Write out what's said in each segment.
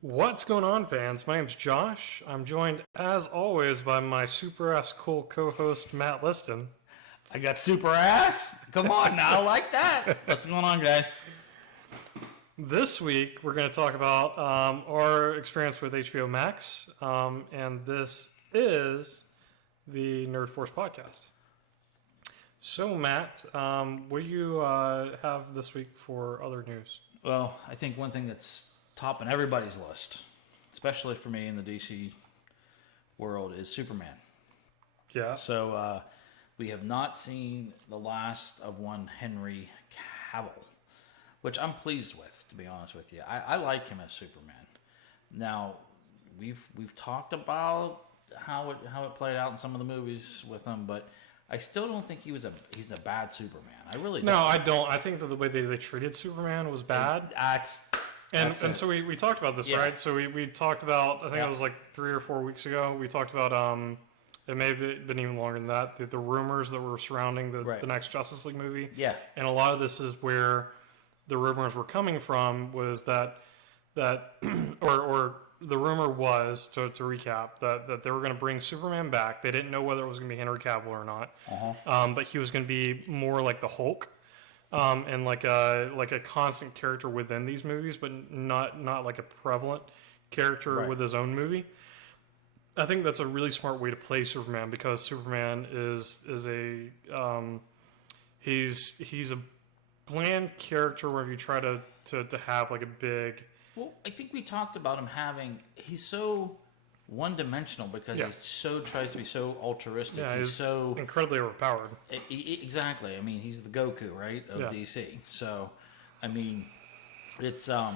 What's going on, fans? My name's Josh. I'm joined, as always, by my super ass cool co-host Matt Liston. I got super ass. Come on now, like that. What's going on, guys? This week, we're going to talk about our experience with HBOMax, and this is the Nerd Force podcast. So, Matt, what do you have this week for other news? Well, I think one thing that's topping everybody's list, especially for me in the DC world, is Superman. Yeah. So we have not seen the last of one Henry Cavill, which I'm pleased with, to be honest with you. I like him as Superman. Now, we've talked about how it played out in some of the movies with him, but I still don't think he's a bad Superman. I really don't. No, I don't. I think that the way they treated Superman was bad. And so we talked about this, right? So we talked about, I think it was like 3 or 4 weeks ago, we talked about, it may have been even longer than that, the rumors that were surrounding the next Justice League movie. Yeah. And a lot of this is where the rumors were coming from was that or the rumor was, to recap, that they were going to bring Superman back. They didn't know whether it was going to be Henry Cavill or not. But he was going to be more like the Hulk. And like a constant character within these movies, but not like a prevalent character with his own movie. I think that's a really smart way to play Superman, because Superman is a he's a bland character where if you try to have like a big. Well, I think we talked about him he's so one-dimensional because he tries to be so altruistic. Yeah, he's so incredibly overpowered. Exactly. I mean, he's the Goku, right, of DC. So, I mean, it's I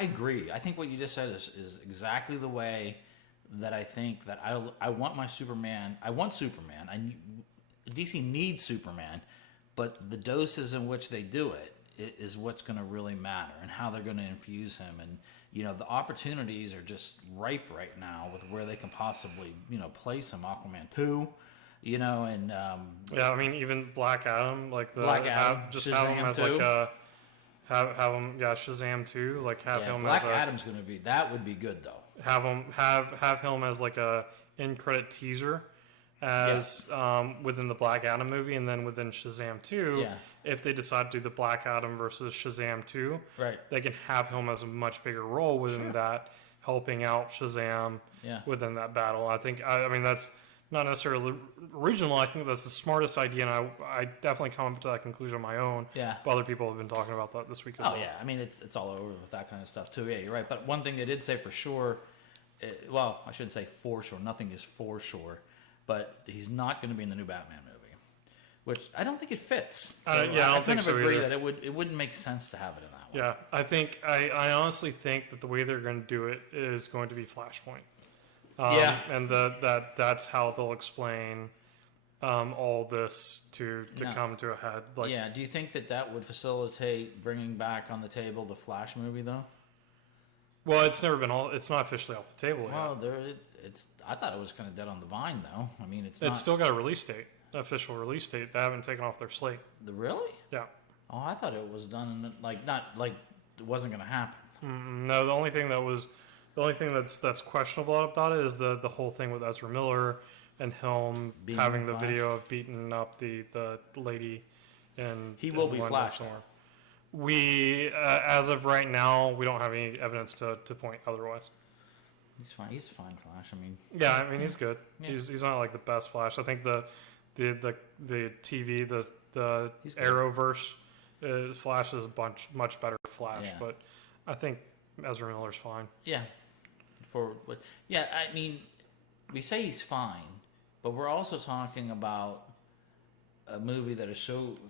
agree. I think what you just said is exactly the way that I think that I want my Superman. I want Superman. DC needs Superman, but the doses in which they do it is what's going to really matter, and how they're going to infuse him. And the opportunities are just ripe right now with where they can possibly place him. Aquaman 2, and I mean, even Black Adam, like Black Adam, have him as 2. Like a have him Shazam 2, like have him Black as Adam's going to be, that would be good though. Have him as like a end credit teaser as within the Black Adam movie, and then within Shazam 2, if they decide to do the Black Adam versus Shazam 2, they can have him as a much bigger role within that, helping out Shazam within that battle. I think, I mean, that's not necessarily original. I think that's the smartest idea, and I definitely come up to that conclusion on my own. Yeah. But other people have been talking about that this week as well. Oh, yeah. I mean, it's all over with that kind of stuff, too. Yeah, you're right. But one thing they did say for sure, well, I shouldn't say for sure. Nothing is for sure. But he's not going to be in the new Batman movie, which I don't think it fits. So I don't think so agree either. That it wouldn't make sense to have it in that way. Yeah, I think I honestly think that the way they're going to do it is going to be Flashpoint. And that's how they'll explain all this to come to a head. Like, do you think that would facilitate bringing back on the table the Flash movie though? Well, it's not officially off the table yet. Well, I thought it was kind of dead on the vine, though. I mean, it's still got a release date, official release date. They haven't taken off their slate. Really? Yeah. Oh, I thought it was done not like it wasn't going to happen. No, the only thing that's questionable about it is the whole thing with Ezra Miller and him having the video of beating up the lady, and he will be Flash. We, as of right now, we don't have any evidence to point otherwise. He's fine. He's a fine Flash. I mean, he's good. Yeah. He's not like the best Flash. I think the TV, the Arrowverse, Flash is much better Flash. But I think Ezra Miller's fine. Yeah. I mean, we say he's fine, but we're also talking about a movie that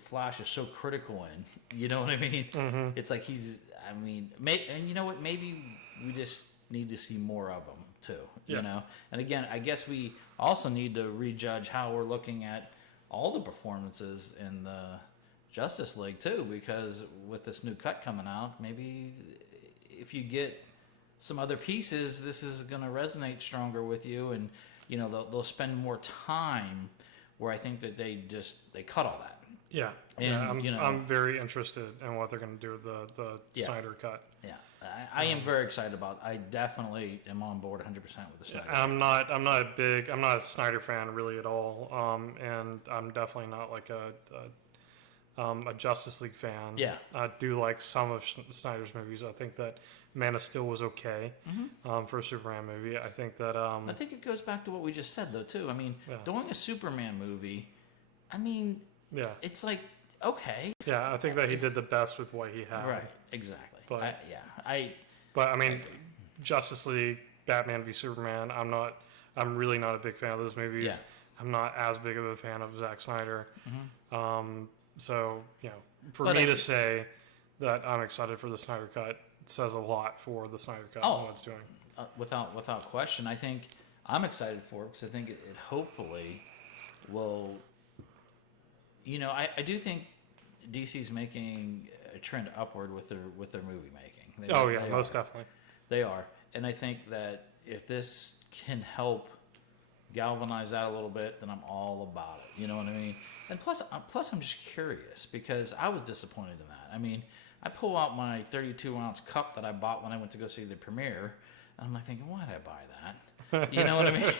Flash is so critical in. You know what I mean? Mm-hmm. It's like and you know what? Maybe we just need to see more of him too. You know? And again, I guess we also need to rejudge how we're looking at all the performances in the Justice League too, because with this new cut coming out, maybe if you get some other pieces, this is going to resonate stronger with you, and they'll spend more time. Where I think that they cut all that. Yeah, And, I'm very interested in what they're going to do with the Snyder cut. Yeah, I am very excited about. I definitely am on board 100% with the Snyder. I'm not a Snyder fan really at all, and I'm definitely not like a Justice League fan. Yeah. I do like some of Snyder's movies. I think that Man of Steel was okay for a Superman movie. I think that I think it goes back to what we just said though too. I mean, doing a Superman movie, I mean, it's like okay. Yeah, I think that he did the best with what he had. Right. Exactly. But But I mean, Justice League, Batman v Superman. I'm really not a big fan of those movies. Yeah. I'm not as big of a fan of Zack Snyder. So for But me to say that I'm excited for the Snyder cut says a lot for the Snyder cut and what it's doing. Without question, I think I'm excited for it because I think it hopefully will. I do think DC's making a trend upward with their movie making. They Most definitely. They are, and I think that if this can help galvanize that a little bit, then I'm all about it. You know what I mean? And plus, I'm just curious because I was disappointed in that. I mean, I pull out my 32-ounce cup that I bought when I went to go see the premiere, and I'm like thinking, why did I buy that? You know what I mean?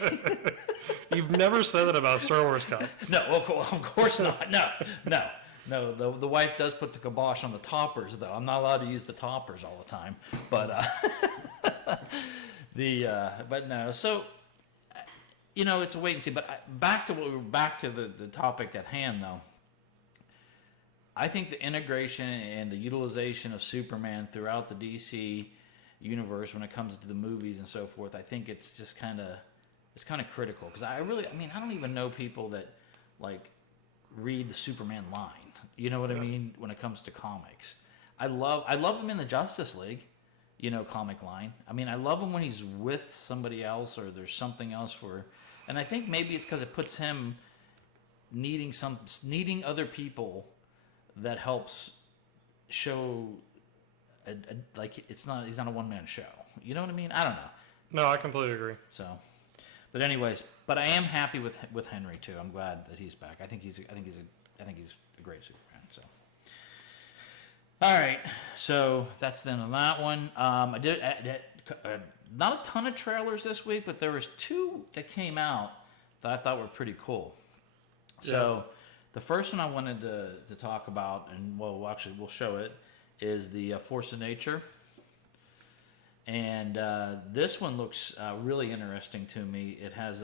You've never said that about Star Wars cup. No, of course not. No. The wife does put the kibosh on the toppers, though. I'm not allowed to use the toppers all the time. But but no. So it's a wait and see. But back to the topic at hand, though. I think the integration and the utilization of Superman throughout the DC universe when it comes to the movies and so forth, I think it's just kind of critical because I don't even know people that like read the Superman line. You know what I mean? When it comes to comics, I love him in the Justice League, comic line. I mean, I love him when he's with somebody else or there's something else and I think maybe it's because it puts him needing other people that helps show like he's not a one-man show. You know what I mean? I don't know. No, I completely agree. So, but anyways, I am happy with Henry too. I'm glad that he's back. I think he's a great Superman. So, all right. So that's then on that one. I did not a ton of trailers this week, but there was 2 that came out that I thought were pretty cool. So, the first one I wanted to talk about, and we'll show it, is the Force of Nature. And this one looks really interesting to me. It has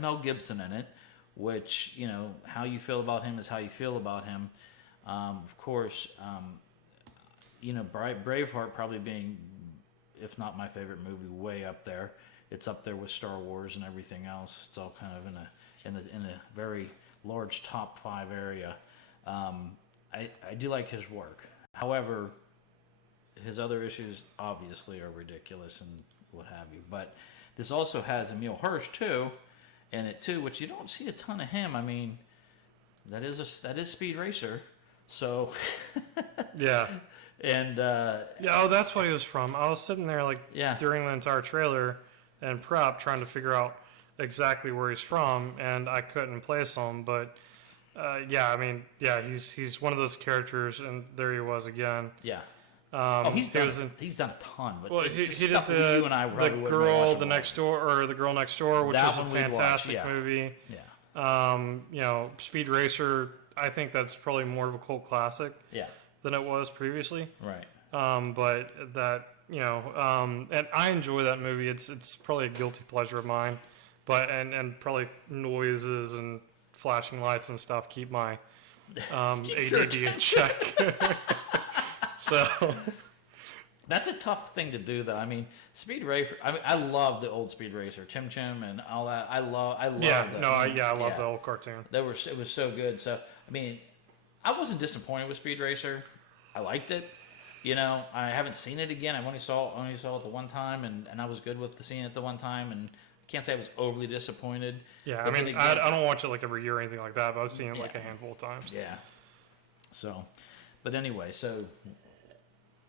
Mel Gibson in it, which how you feel about him is how you feel about him. Of course, Braveheart probably being, if not my favorite movie, way up there. It's up there with Star Wars and everything else. It's all kind of in a very large top 5 area. I do like his work. However, his other issues obviously are ridiculous and what have you. But this also has Emil Hirsch too, in it too, which you don't see a ton of him. I mean, that is Speed Racer. So yeah. And that's what he was from. I was sitting there during the entire trailer and prep trying to figure out exactly where he's from, and I couldn't place him. But he's one of those characters, and there he was again. Yeah. He's done a ton. But he did the girl next door, which was a fantastic movie. Yeah. Speed Racer. I think that's probably more of a cult classic. Yeah. Than it was previously. Right. But that and I enjoy that movie. It's probably a guilty pleasure of mine. But and probably noises and flashing lights and stuff keep my ADD in check. So that's a tough thing to do, though. I mean, Speed Racer. I love the old Speed Racer, Chim Chim, and all that. I love. I love the old cartoon. It was so good. So I mean, I wasn't disappointed with Speed Racer. I liked it. I haven't seen it again. I only saw it the one time, and I was good with seeing it the one time, and can't say I was overly disappointed. Yeah, but I mean, I don't watch it like every year or anything like that, but I've seen it like a handful of times. Yeah. So, but anyway, so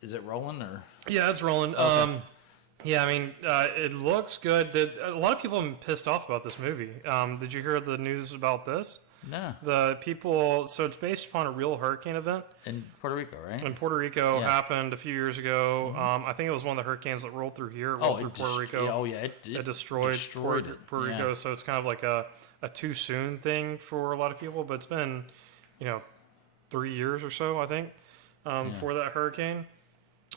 is it rolling or? Yeah, it's rolling. Okay. Yeah, I mean, it looks good. A lot of people have been pissed off about this movie. Did you hear the news about this? No. The people, so it's based upon a real hurricane event In Puerto Rico, right? in Puerto Rico. Yeah. Happened a few years ago. I think it was one of the hurricanes that rolled through here, rolled through Puerto Rico. Yeah, oh, yeah. It destroyed Puerto it. Puerto Yeah. Rico. So it's kind of like a too soon thing for a lot of people. But it's been, 3 years or so, I think, for that hurricane.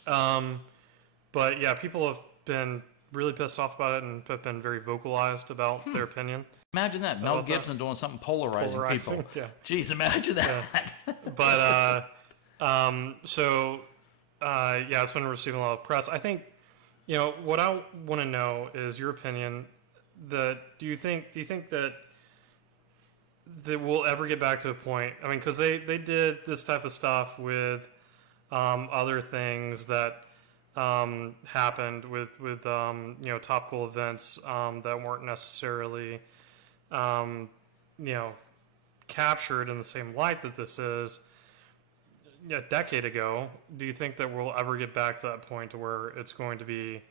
But yeah, people have been really pissed off about it and have been very vocalized about their opinion. Imagine that. Mel Gibson doing something polarizing people. Yeah. Jeez, imagine that. Yeah. But it's been receiving a lot of press. I think, what I want to know is your opinion. Do you think that we'll ever get back to a point? I mean, because they did this type of stuff with other things that happened with topical events that weren't necessarily captured in the same light that this is a decade ago. Do you think that we'll ever get back to that point to where it's going to be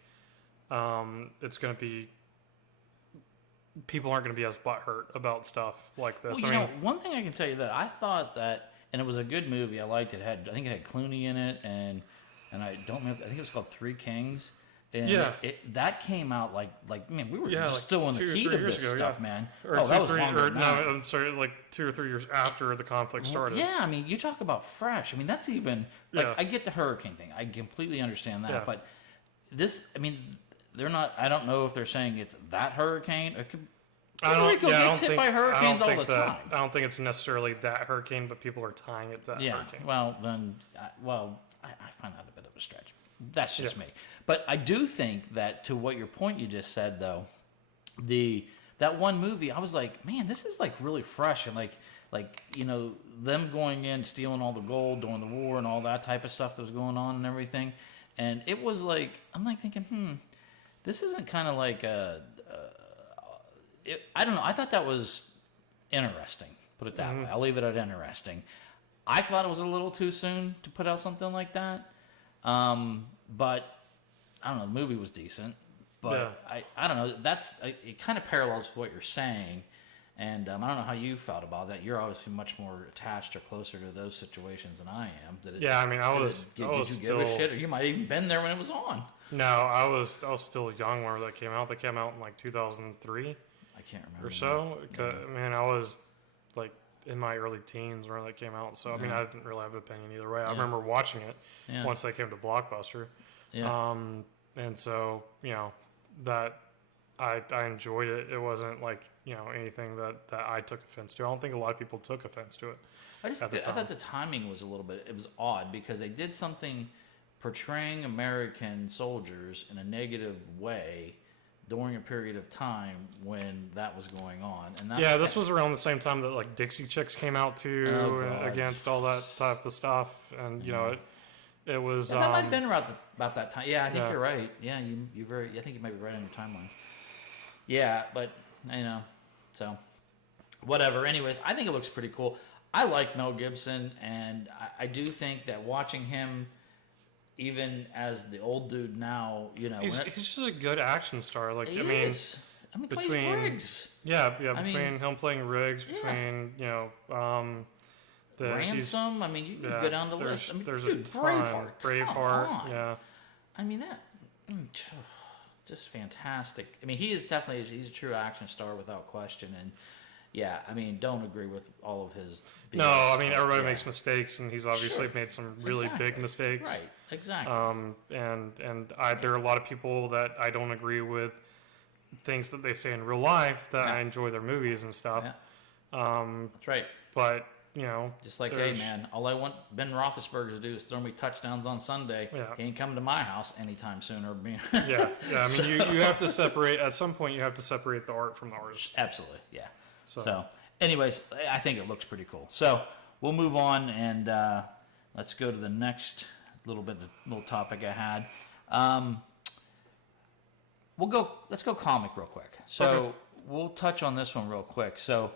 people aren't going to be as butthurt about stuff like this? Well, one thing I can tell you that I thought that, and it was a good movie. I liked it. I think it had Clooney in it, and I don't remember. I think it was called Three Kings. And that came out like man, we were still in the heat of this stuff, man. Or that was longer. No, I'm sorry, like 2 or 3 years after the conflict started. Yeah, I mean, you talk about fresh. I mean, that's even I get the hurricane thing. I completely understand that, but this, I mean, they're not. I don't know if they're saying it's that hurricane. Puerto Rico gets hit by hurricanes all the time. I don't think it's necessarily that hurricane, but people are tying it to that hurricane. Well, then, I find that a bit of a stretch. That's just me. But I do think that, to what your point you just said, though, that one movie, I was like, man, this is like really fresh, and like them going in, stealing all the gold during the war and all that type of stuff that was going on and everything, and it was like, I'm like thinking, this isn't kind of like I don't know. I thought that was interesting. Put it that way. I'll leave it at interesting. I thought it was a little too soon to put out something like that, but I don't know. The movie was decent, but I don't know. It kind of parallels with what you're saying, and I don't know how you felt about that. You're obviously much more attached or closer to those situations than I am. Did you give a shit, or you might have even been there when it was on? No, I was still young when that came out. That came out in like 2003. I can't remember. Or so. Man, I was like in my early teens when that came out. So I mean, I didn't really have an opinion either way. I remember watching it once they came to Blockbuster. Yeah. And so, that I enjoyed it. It wasn't like, anything that I took offense to. I don't think a lot of people took offense to it. I thought the timing was it was odd, because they did something portraying American soldiers in a negative way during a period of time when that was going on. And this was around the same time that like Dixie Chicks came out too, against all that type of stuff. And, it was. That might have been about that time. Yeah, I think you're right. Yeah, I think you might be right on your timelines. Yeah, but so whatever. Anyways, I think it looks pretty cool. I like Mel Gibson, and I do think that watching him, even as the old dude now, he's just a good action star. Like between Riggs. Between him playing Riggs, between Ransom. I mean, you can go down the list. I mean, there's dude, a ton. Braveheart. Yeah. I mean that. Just fantastic. I mean, he's a true action star without question. And yeah, I mean, don't agree with all of his. BS. No, I mean everybody makes mistakes, and he's obviously made some really big mistakes. Right. Exactly. And there are a lot of people that I don't agree with things that they say in real life that I enjoy their movies and stuff. Yeah. That's right. But just like, hey man, all I want Ben Roethlisberger to do is throw me touchdowns on Sunday. Yeah. He ain't coming to my house anytime soon. I mean, I mean, you have to separate at some point. You have to separate the art from the artist. Absolutely, yeah. So, anyways, I think it looks pretty cool. So we'll move on and let's go to the next little topic I had. Let's go comic real quick. So we'll touch on this one real quick. So.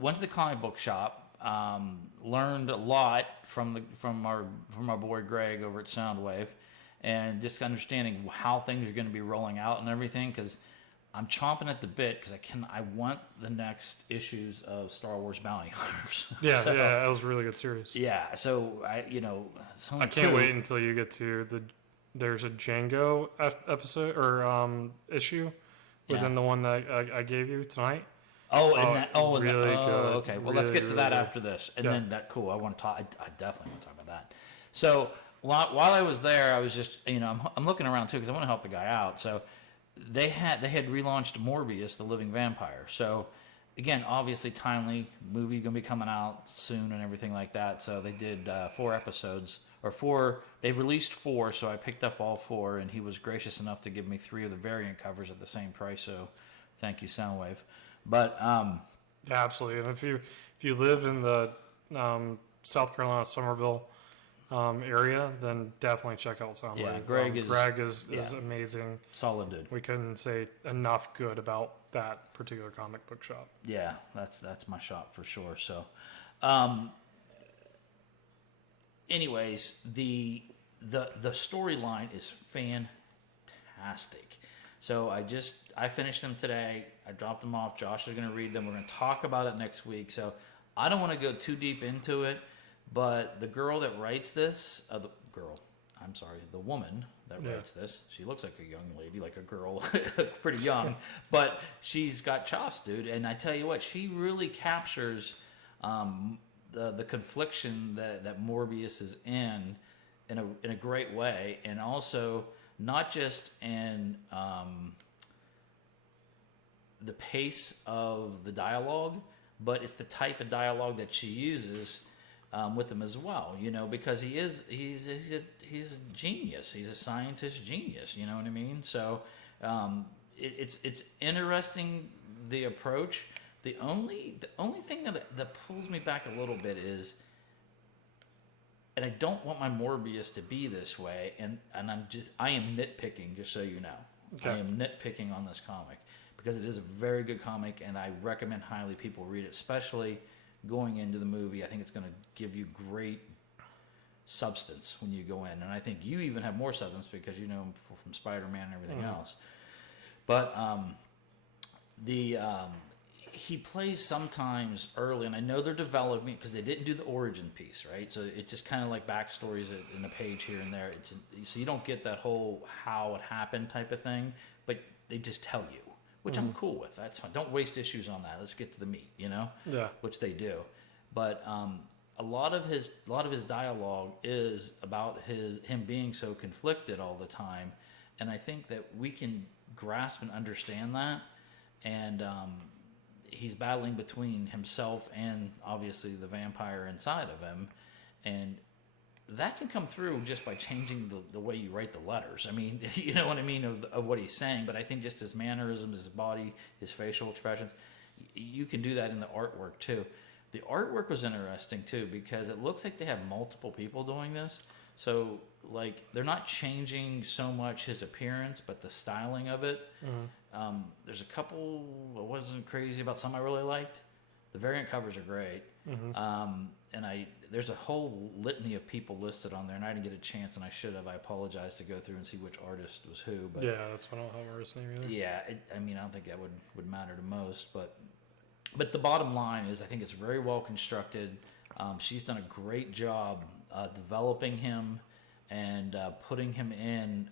Went to the comic book shop, learned a lot from our boy Greg over at Soundwave, and just understanding how things are going to be rolling out and everything. Because I'm chomping at the bit because I want the next issues of Star Wars Bounty Hunters. Yeah, yeah, that was a really good series. Yeah, so I can't wait until you get to there's a Django episode or issue within the one that I gave you tonight. Really really good. good. Okay. Well, Really, let's get to really that good. after this, and then that cool. I want to talk. I definitely want to talk about that. So while I was there, I was just I'm looking around too because I want to help the guy out. So they had relaunched Morbius, the Living Vampire. So again, obviously timely movie gonna be coming out soon and everything like that. So they did 4 episodes or 4. They've released 4, so I picked up all 4, and he was gracious enough to give me 3 of the variant covers at the same price. So thank you, Soundwave. But yeah, absolutely. And if you live in the South Carolina Somerville area, then definitely check out Soundwave. Yeah, Greg is amazing. Solid dude. We couldn't say enough good about that particular comic book shop. Yeah, that's my shop for sure. So, anyways, the storyline is fantastic. So I finished them today. I dropped them off. Josh is going to read them. We're going to talk about it next week. So I don't want to go too deep into it, but the girl that writes this, the woman that writes this, she looks like a young lady, like a girl, pretty young, but she's got chops, dude. And I tell you what, she really captures the confliction that Morbius is in a great way, and also not just in the pace of the dialogue, but it's the type of dialogue that she uses with him as well. Because he's a genius. He's a scientist genius. You know what I mean? So it's interesting, the approach. The only thing that pulls me back a little bit is, and I don't want my Morbius to be this way, and I am nitpicking, just so you know. Okay. I am nitpicking on this comic because it is a very good comic, and I recommend highly people read it, especially going into the movie. I think it's going to give you great substance when you go in, and I think you even have more substance because you know him from Spider-Man and everything else. But he plays sometimes early, and I know they're developing because they didn't do the origin piece, right? So it's just kind of like backstories in a page here and there. So you don't get that whole how it happened type of thing, but they just tell you, which I'm cool with. That's fine. Don't waste issues on that. Let's get to the meat, Yeah. Which they do. But a lot of his dialogue is about him being so conflicted all the time, and I think that we can grasp and understand that, and he's battling between himself and obviously the vampire inside of him, and that can come through just by changing the way you write the letters. I mean, you know what I mean of what he's saying, but I think just his mannerisms, his body, his facial expressions, you can do that in the artwork too. The artwork was interesting too because it looks like they have multiple people doing this. So like they're not changing so much his appearance, but the styling of it. There's a couple I wasn't crazy about. Some I really liked. The variant covers are great. And there's a whole litany of people listed on there, and I didn't get a chance, and I should have. I apologize to go through and see which artist was who. But yeah, that's what I don't have artist name either. Yeah, I don't think that would matter to most, but the bottom line is I think it's very well constructed. She's done a great job developing him and putting him in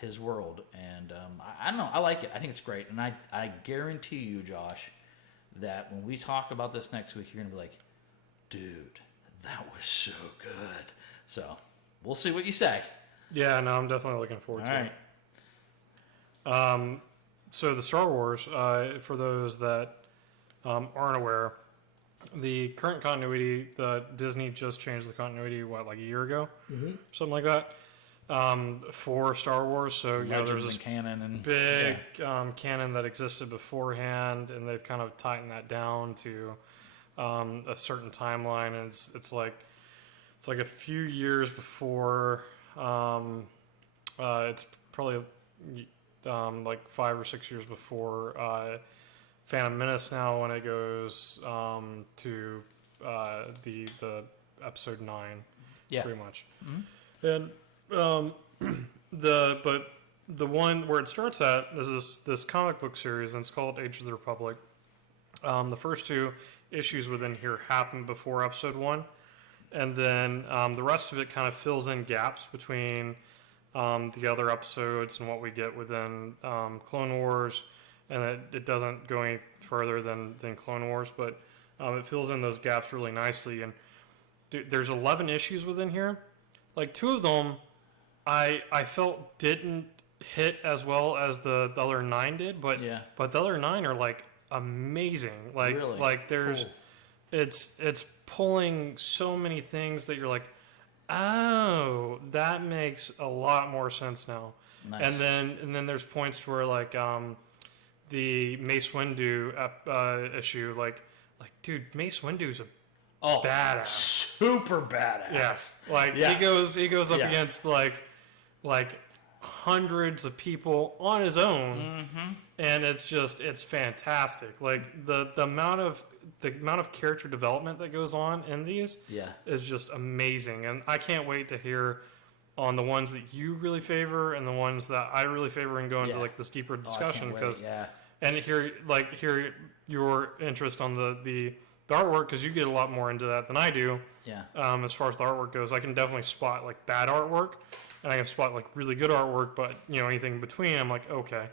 his world. And I don't know. I like it. I think it's great. And I guarantee you, Josh, that when we talk about this next week, you're going to be like, dude, that was so good. So we'll see what you say. Yeah, no, I'm definitely looking forward to it. So the Star Wars, for those that aren't aware, the current continuity, Disney just changed the continuity, like a year ago? Something like that, for Star Wars. So, there's this canon and big canon that existed beforehand, and they've kind of tightened that down to a certain timeline. And it's like a few years before, it's probably like 5 or 6 years before Phantom Menace now, when it goes to the episode 9, pretty much. And but the one where it starts at is this comic book series, and it's called Age of the Republic. The first two issues within here happen before episode 1, and then the rest of it kind of fills in gaps between the other episodes and what we get within Clone Wars, and it doesn't go any further than Clone Wars, but it fills in those gaps really nicely. And there's 11 issues within here. Like 2 of them, I felt didn't hit as well as the other 9 did, but the other 9 are like amazing. Like really? like there's Cool. it's pulling so many things that you're like, oh, that makes a lot more sense now. Nice. And then there's points to where like the Mace Windu issue, like dude, Mace Windu's a badass, super badass. Yes, like Yeah. he goes up against like hundreds of people on his own, and it's fantastic. Like the amount of character development that goes on in these is just amazing, and I can't wait to hear on the ones that you really favor and the ones that I really favor, and go into like this deeper discussion because and hear your interest on the artwork, because you get a lot more into that than I do. As far as the artwork goes, I can definitely spot like bad artwork, and I can spot like really good artwork, but anything in between, I'm like, okay.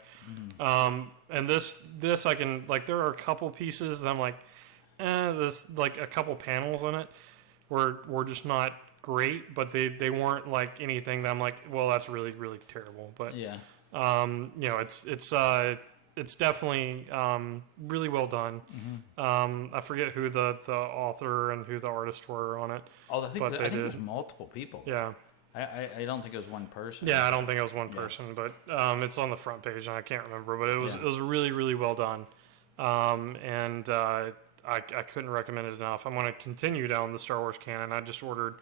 And this I can, like, there are a couple pieces that I'm like, this, like a couple panels in it were just not great, but they weren't like anything that I'm like, well, that's really, really terrible. But it's definitely really well done. I forget who the author and who the artist were on it. I think it was multiple people. Yeah. I don't think it was one person. Yeah, I don't think it was one person, but it's on the front page, and I can't remember. But it was really, really well done, and I couldn't recommend it enough. I'm going to continue down the Star Wars canon. I just ordered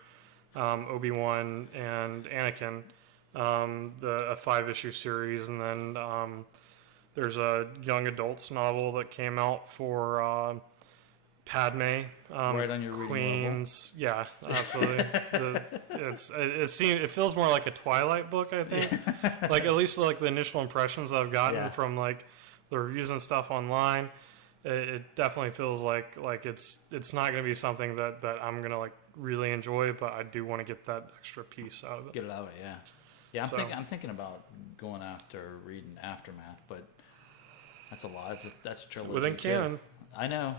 Obi-Wan and Anakin, a 5-issue series, and then there's a young adults novel that came out for Padme, right on your Queens. Yeah, absolutely. It feels more like a Twilight book, I think. Like, at least like the initial impressions that I've gotten from like the reviews and stuff online, it definitely feels like it's not going to be something that I'm going to like really enjoy, but I do want to get that extra piece out of it. Get it out of it, yeah. Yeah, I'm thinking about going after reading Aftermath, but that's a lot. That's a trilogy. Within canon. I know.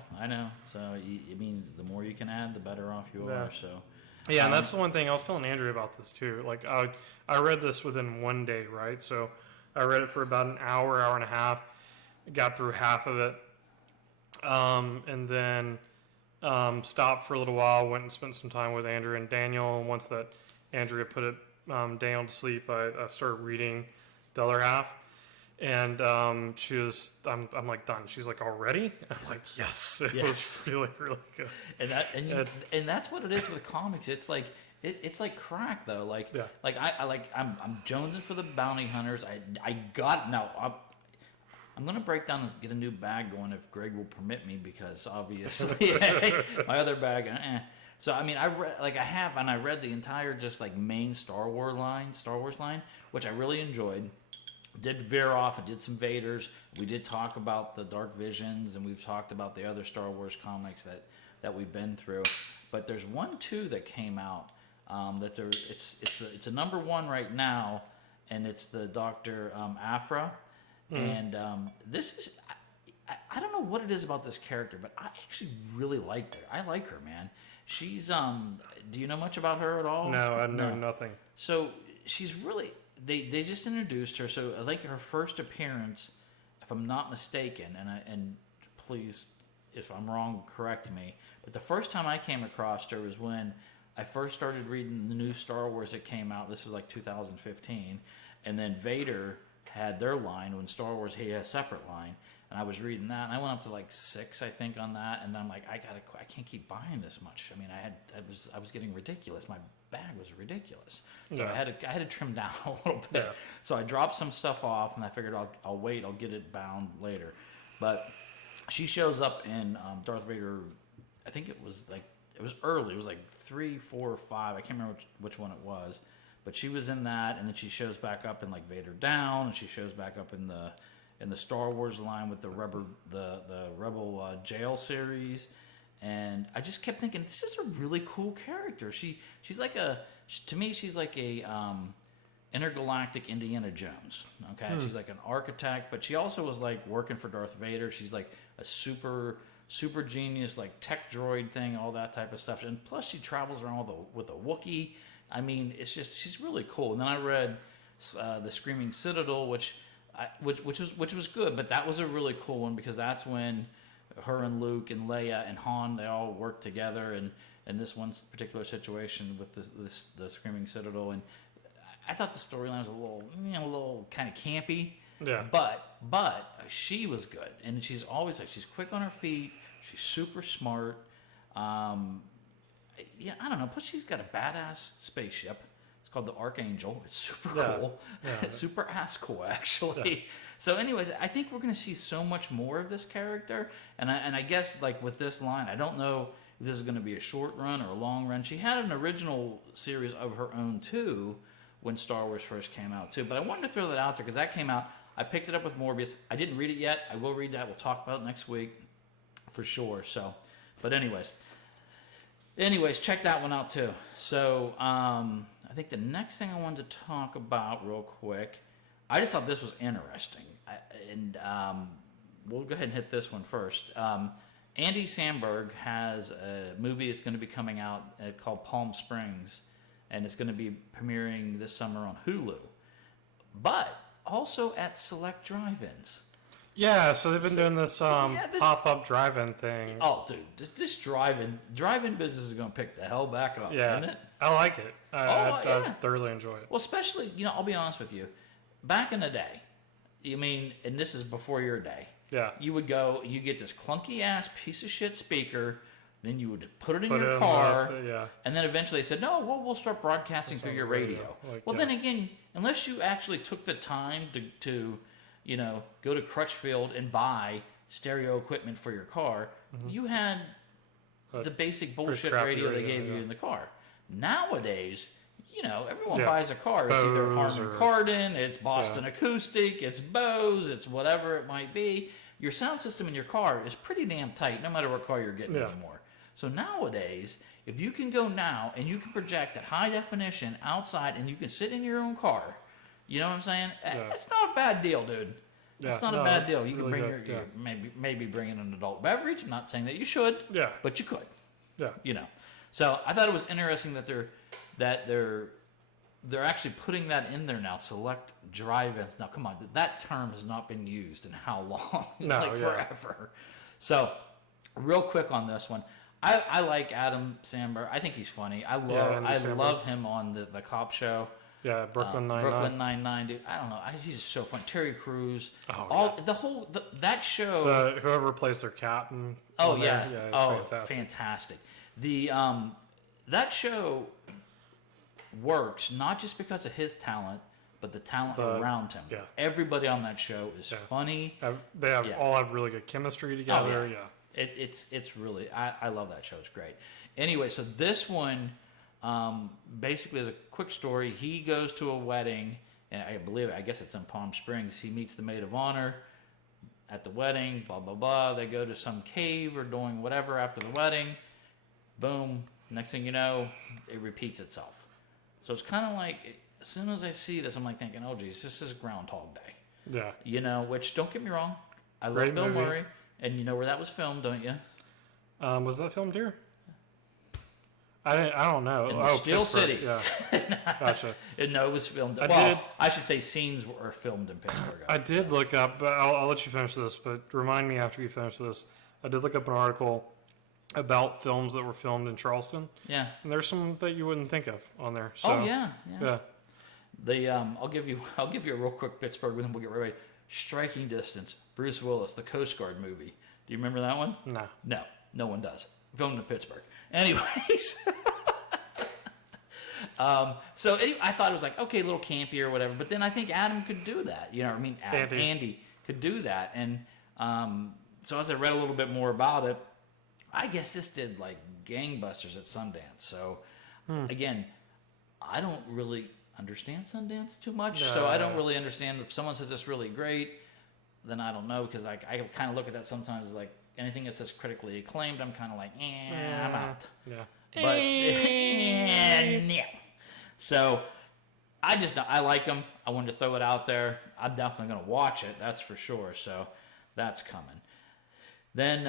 So, I mean, the more you can add, the better off you are. So, yeah, and that's the one thing I was telling Andrew about this too. Like, I read this within one day, right? So, I read it for about an hour and a half. Got through half of it, and then stopped for a little while. Went and spent some time with Andrew and Daniel. And once that Andrea put Daniel to sleep, I started reading the other half. And I'm like, done. She's like, already? I'm like, yes. It was really, really good. And that's what it is with comics. It's like it's like crack though. Like I'm jonesing for the bounty hunters. I'm gonna break down this, get a new bag going if Greg will permit me, because obviously my other bag. So I mean, I read the entire just like main Star Wars line, which I really enjoyed. Did veer off. I did some Vaders. We did talk about the Dark Visions, and we've talked about the other Star Wars comics that we've been through. But there's one too that came out it's a number 1 right now, and it's the Dr. Aphra, and this is I don't know what it is about this character, but I actually really liked her. I like her, man. She's do you know much about her at all? No, I know nothing. So she's really. They just introduced her, so I think her first appearance, if I'm not mistaken, and please, if I'm wrong, correct me, but the first time I came across her was when I first started reading the new Star Wars that came out. This was like 2015, and then Vader had their line when Star Wars had a separate line, and I was reading that, and I went up to like 6, I think, on that, and then I'm like, I can't keep buying this much. I mean, I was getting ridiculous. My bag was ridiculous, so I had to trim down a little bit. Yeah. So I dropped some stuff off, and I figured I'll wait. I'll get it bound later. But she shows up in Darth Vader. I think it was early. It was like 3, 4, 5. I can't remember which one it was. But she was in that, and then she shows back up in like Vader Down, and she shows back up in the Star Wars line with the Rebel Jail series. And I just kept thinking, this is a really cool character. She's like to me, she's like a intergalactic Indiana Jones. Okay, she's like an architect, but she also was like working for Darth Vader. She's like a super genius, like tech droid thing, all that type of stuff. And plus, she travels around with a Wookiee. I mean, it's just, she's really cool. And then I read the Screaming Citadel, which was good, but that was a really cool one because that's when her and Luke and Leia and Han, they all worked together in this one particular situation with the Screaming Citadel. And I thought the storyline was a little kind of campy. Yeah. But she was good, and she's always like, she's quick on her feet. She's super smart. Yeah, I don't know. Plus, she's got a badass spaceship. It's called the Archangel. It's super cool. Yeah. Super ass cool, actually. Yeah. So, anyways, I think we're going to see so much more of this character. And I guess, like, with this line, I don't know if this is going to be a short run or a long run. She had an original series of her own, too, when Star Wars first came out, too. But I wanted to throw that out there because that came out. I picked it up with Morbius. I didn't read it yet. I will read that. We'll talk about it next week for sure. So, but anyways, check that one out too. So, I think the next thing I wanted to talk about real quick, I just thought this was interesting, and we'll go ahead and hit this one first. Andy Samberg has a movie that's going to be coming out called Palm Springs, and it's going to be premiering this summer on Hulu, but also at select drive-ins. Yeah, so they've been doing this pop-up drive-in thing. Oh, dude, this drive-in business is going to pick the hell back up, isn't it? I like it. I thoroughly enjoy it. Well, especially, I'll be honest with you. Back in the day, and this is before your day. Yeah. You would go, you get this clunky-ass piece of shit speaker, then you would put it in your car, and then eventually they said, no, we'll start broadcasting through your radio. Then again, unless you actually took the time to go to Crutchfield and buy stereo equipment for your car, you had the basic bullshit radio they gave you in the car. Nowadays, everyone buys a car. It's either Harman Kardon, it's Boston Acoustic, it's Bose, it's whatever it might be. Your sound system in your car is pretty damn tight, no matter what car you're getting anymore. So nowadays, if you can go now and you can project at high definition outside and you can sit in your own car, you know what I'm saying? It's not a bad deal, dude. It's not a bad deal. You can bring your maybe bring in an adult beverage. I'm not saying that you should, but you could. Yeah. So I thought it was interesting that they're actually putting that in there now. Select drive-ins. Now, come on, that term has not been used in how long? Forever. So, real quick on this one. I like Adam Sandberg. I think he's funny. I love him on the cop show. Yeah, Brooklyn Nine-Nine. Brooklyn Nine-Nine, dude. I don't know. He's just so fun. Terry Crews. That show. Whoever plays their captain. Fantastic. That show works not just because of his talent, but the talent around him. Yeah. Everybody on that show is funny. They all have really good chemistry together. It's really, I love that show. It's great. Anyway, so this one basically is a quick story. He goes to a wedding, and I guess it's in Palm Springs. He meets the maid of honor at the wedding, blah, blah, blah. They go to some cave or doing whatever after the wedding. Boom. Next thing you know, it repeats itself. So it's kind of like, as soon as I see this, I'm like thinking, oh, geez, this is Groundhog Day. Yeah. Which, don't get me wrong, I love Bill Murray. And you know where that was filmed, don't you? Was that filmed here? I don't know. In Steel City. Yeah. Gotcha. No, it was filmed. I should say scenes were filmed in Pittsburgh. I did look up, but I'll let you finish this, but remind me after you finish this. I did look up an article about films that were filmed in Charleston. Yeah. And there's some that you wouldn't think of on there. So, yeah. I'll give you a real quick Pittsburgh, and then we'll get right away. Striking Distance, Bruce Willis, the Coast Guard movie. Do you remember that one? No one does. Filmed in Pittsburgh. Anyways, I thought it was like, okay, a little campy or whatever, but then I think Adam could do that. Andy could do that, and so as I read a little bit more about it, I guess this did like gangbusters at Sundance. So again, I don't really understand Sundance too much, so I don't really understand. If someone says it's really great, then I don't know, because I kind of look at that sometimes as like anything that says critically acclaimed, I'm kind of like, I'm out. Yeah. But yeah. So I like them. I wanted to throw it out there. I'm definitely going to watch it. That's for sure. So that's coming. Then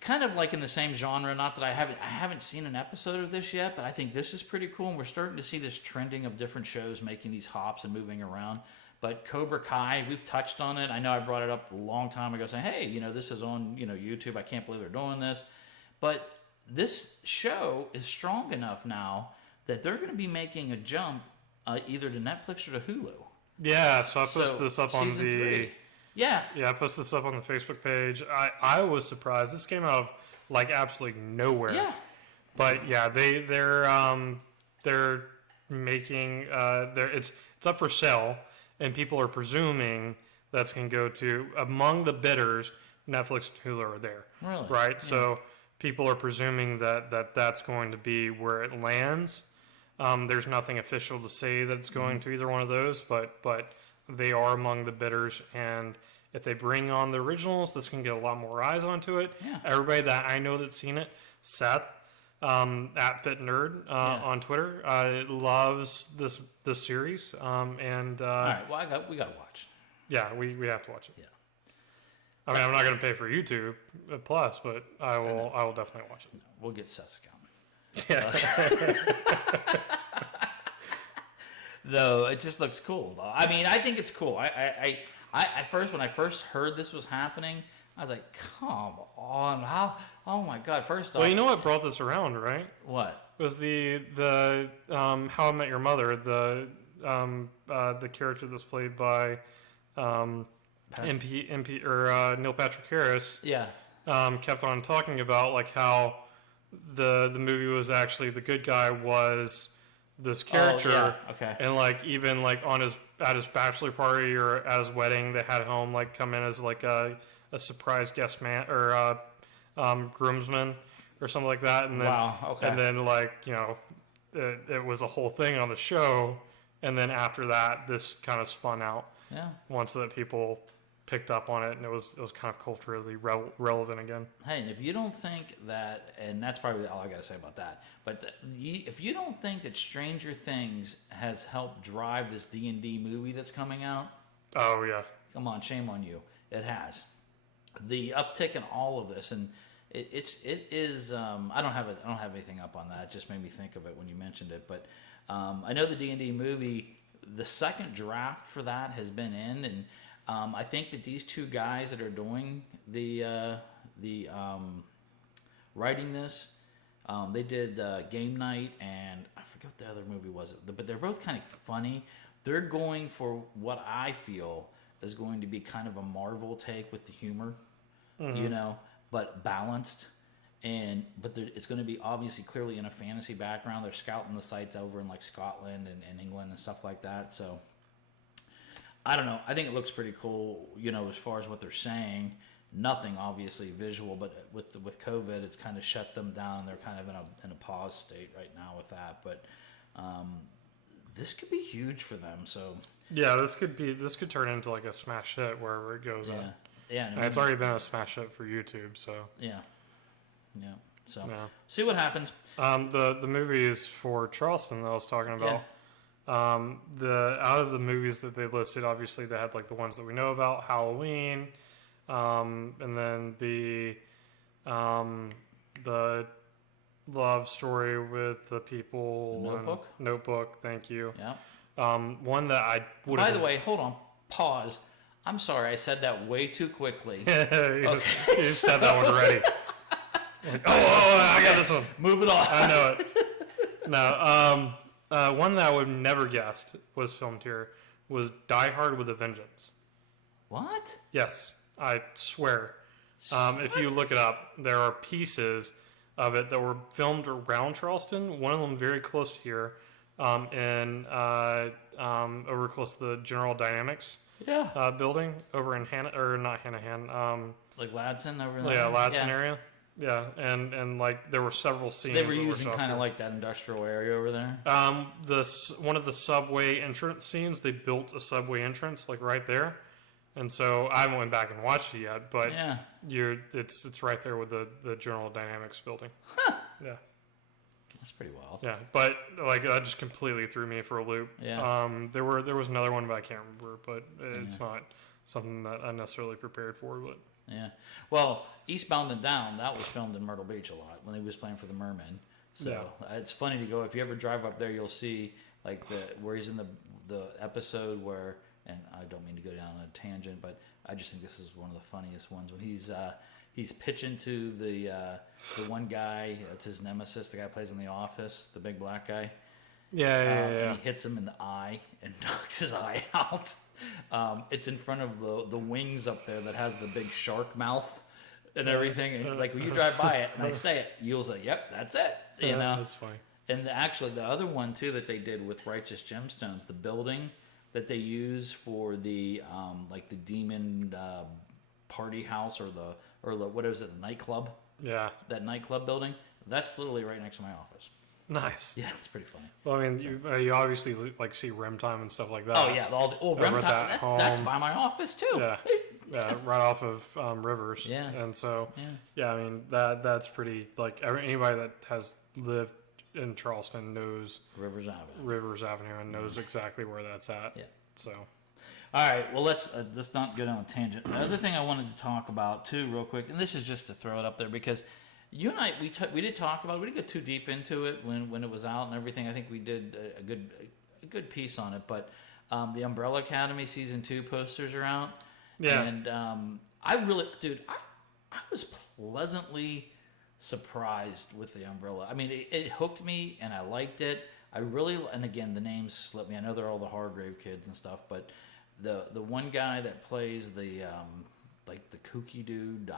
kind of like in the same genre. Not that I haven't seen an episode of this yet, but I think this is pretty cool. And we're starting to see this trending of different shows making these hops and moving around. But Cobra Kai, we've touched on it. I know I brought it up a long time ago, saying, "Hey, this is on YouTube. I can't believe they're doing this." But this show is strong enough now that they're going to be making a jump either to Netflix or to Hulu. Yeah, so I posted this up on the 3. Yeah, I posted this up on the Facebook page. I was surprised. This came out of like absolutely nowhere. Yeah, but yeah, they're making it's up for sale, and people are presuming that's going to go to among the bidders. Netflix and Hulu are there, really, right? Yeah. So people are presuming that's going to be where it lands. There's nothing official to say that it's going to either one of those, but they are among the bidders, and if they bring on the originals, that's going to get a lot more eyes onto it. Yeah. Everybody that I know that's seen it, Seth at Fit Nerd on Twitter, loves this series. And all right, well, we got to watch. Yeah, we have to watch it. Yeah. I mean, I'm not going to pay for YouTube Plus, but I will definitely watch it. We'll get Seth's account. Yeah. Though it just looks cool. Though I mean, I think it's cool. I at first, when I first heard this was happening, I was like, "Come on, how? Oh my god!" First off, Well, you know what brought this around, right? what? It was the How I Met Your Mother, the character that's played by MP or Neil Patrick Harris. Yeah, kept on talking about like how the movie was actually the good guy was this character. Oh, yeah. Okay. And like even like at his bachelor party or at his wedding, they had him like come in as like a surprise guest man or groomsman or something like that. And then and then like it was a whole thing on the show. And then after that, this kind of spun out. Yeah. Once that people picked up on it, and it was kind of culturally relevant again. Hey, and if you don't think that, and that's probably all I got to say about that, but if you don't think that Stranger Things has helped drive this D&D movie that's coming out, oh yeah, come on, shame on you. It has. The uptick in all of this, and it is. I don't have anything up on that. It just made me think of it when you mentioned it. But I know the D&D movie. The second draft for that has been in, and I think that these two guys that are doing the writing this, they did Game Night, and I forget what the other movie was, but they're both kind of funny. They're going for what I feel is going to be kind of a Marvel take with the humor, but balanced. But it's going to be obviously clearly in a fantasy background. They're scouting the sites over in like Scotland and England and stuff like that. So I don't know. I think it looks pretty cool. As far as what they're saying, nothing obviously visual, but with COVID, it's kind of shut them down. They're kind of in a pause state right now with that. But this could be huge for them. So yeah, this could turn into like a smash hit wherever it goes. Yeah, and it's already been a smash hit for YouTube. So yeah. So see what happens. The movies for Charleston that I was talking about. Yeah. Out of the movies that they listed, obviously they had like the ones that we know about, Halloween, and then the love story with the people. The Notebook. Notebook. Thank you. Yeah. One that I would. By the way, hold on. Pause. I'm sorry, I said that way too quickly. You said that one already. I got this one. Move it on. I know it. No, one that I would have never guessed was filmed here was Die Hard with a Vengeance. What? Yes, I swear. If you look it up, there are pieces of it that were filmed around Charleston. One of them very close to here, and over close to the General Dynamics building over in not Hanahan. Like Ladson over there? Yeah, Ladson area. Yeah, and like there were several scenes. They were that using shot kind of there. like that industrial area over there. One of the subway entrance scenes, they built a subway entrance like right there, and so I haven't went back and watched it yet, but Yeah. it's right there with the General Dynamics building. Yeah, That's pretty wild. yeah, but like that just completely threw me for a loop. Yeah. There was another one, but I can't remember. But it's not something that I'm necessarily prepared for. But Yeah. Well, Eastbound and Down, that was filmed in Myrtle Beach a lot when he was playing for the Mermen. So it's funny to go. If you ever drive up there, you'll see like where he's in the episode where, and I don't mean to go down a tangent, but I just think this is one of the funniest ones when he's pitching to the one guy. It's his nemesis, the guy who plays in The Office, the big black guy. yeah. And he hits him in the eye and knocks his eye out. It's in front of the wings up there that has the big shark mouth and everything. And like when you drive by it and I say it, you'll say, "Yep, that's it." You know, That's funny. And actually, the other one too that they did with Righteous Gemstones, the building that they use for the like the demon party house or the what is it, the nightclub? Yeah, That nightclub building. That's literally right next to my office. nice. Yeah, it's pretty funny. Well, I mean, you obviously like see REM time and stuff like that. Oh yeah, REM Over time. that That's home. by my office too. Yeah. Yeah, right off of Rivers. Yeah. And so, Yeah. I mean that's pretty like anybody that has lived in Charleston knows Rivers Avenue. Rivers Avenue and knows exactly where that's at. Yeah. So, All right. Well, let's not go down a tangent. The other thing I wanted to talk about too, real quick, and this is just to throw it up there because you and I we did talk about it. We didn't go too deep into it when it was out and everything. I think we did a good piece on it. But the Umbrella Academy season 2 posters are out. yeah. And I really, dude, I was pleasantly surprised with the Umbrella. I mean, it hooked me and I liked it. I really, and again, the names slip me. I know they're all the Hargrave kids and stuff, but the one guy that plays the like the kooky dude.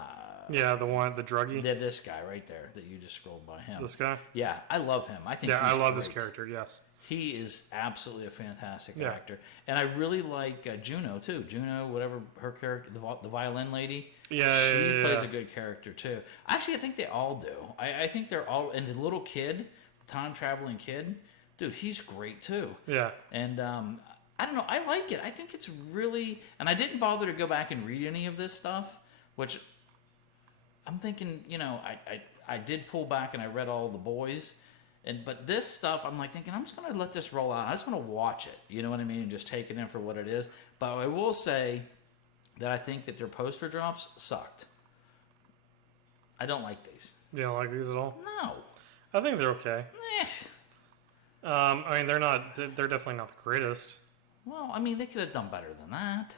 Yeah, the druggie. This guy right there that you just scrolled by him. This guy. Yeah, I love him. I think. Yeah, he's I love this great. character. Yes. He is absolutely a fantastic Yeah. actor, and I really like Juno too. Juno, whatever her character, the violin lady. Yeah, she yeah, plays yeah. a good character too. Actually, I think they all do. I think they're all, and the little kid, the time traveling kid, dude, he's great too. Yeah. And I don't know, I like it. I think it's really, and I didn't bother to go back and read any of this stuff, which I'm thinking, you know, I did pull back and I read all the boys. But this stuff, I'm like thinking, I'm just going to let this roll out. I just want to watch it. You know what I mean? And just take it in for what it is. But I will say that I think that their poster drops sucked. I don't like these. You don't like these at all? No. I think they're okay. Eh. I mean, they're not. They're definitely not the greatest. Well, I mean, they could have done better than that.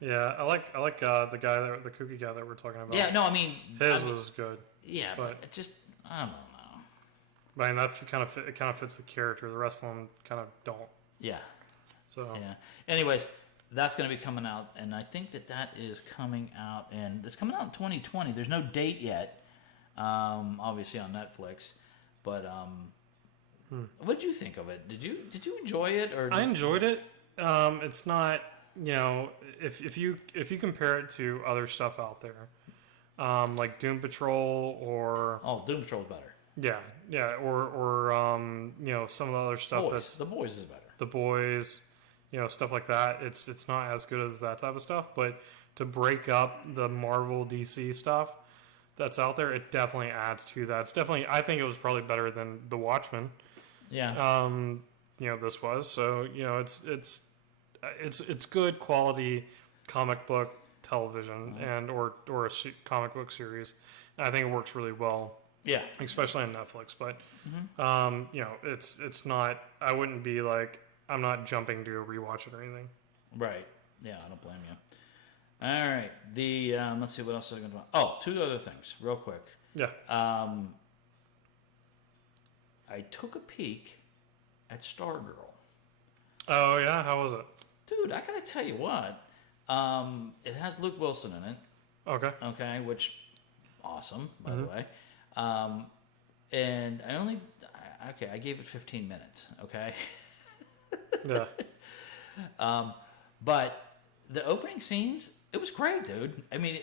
Yeah, I like the kooky guy that we're talking about. Yeah, no, I mean... His was good. Yeah, but it just... I don't know. But I mean, that kind of fits the character. The rest of them kind of don't. Yeah. So Yeah. Anyways, that's going to be coming out, and I think that is coming out, and it's coming out in 2020. There's no date yet, obviously on Netflix. But what did you think of it? Did you enjoy it? Or I enjoyed it. It's not, you know, if you compare it to other stuff out there, like Doom Patrol or Doom Patrol's better. yeah, or you know, some of the other stuff The Boys is better. The Boys, you know, stuff like that. It's not as good as that type of stuff, but to break up the Marvel DC stuff that's out there, it definitely adds to that. It's definitely, I think it was probably better than The Watchmen. Yeah. You know, this was, so, you know, it's good quality comic book television and or a comic book series. I think it works really well. Yeah. Especially on Netflix, but you know, it's not. I wouldn't be like, I'm not jumping to rewatch it or anything. Right. Yeah, I don't blame you. All right. The let's see what else is going to. Oh, two other things, real quick. Yeah. I took a peek at Stargirl. Oh yeah, how was it? Dude, I gotta tell you what. It has Luke Wilson in it. Okay. Okay, which awesome, by the way. And I gave it 15 minutes. Okay. Yeah. But the opening scenes, It was great, dude. I mean,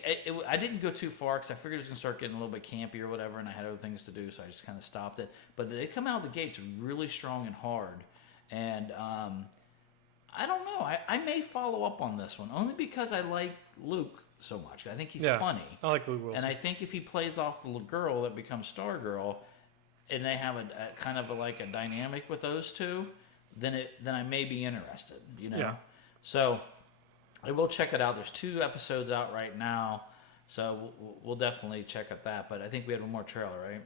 I didn't go too far because I figured it was going to start getting a little bit campy or whatever, and I had other things to do, so I just kind of stopped it. But they come out of the gates really strong and hard. And I don't know. I may follow up on this one, only because I like Luke so much. I think he's funny. I like Luke Wilson. And I think if he plays off the little girl that becomes Stargirl, and they have a kind of a dynamic with those two, then I may be interested, you know? Yeah. So I will check it out. There's 2 episodes out right now, so we'll definitely check out that. But I think we had one more trailer,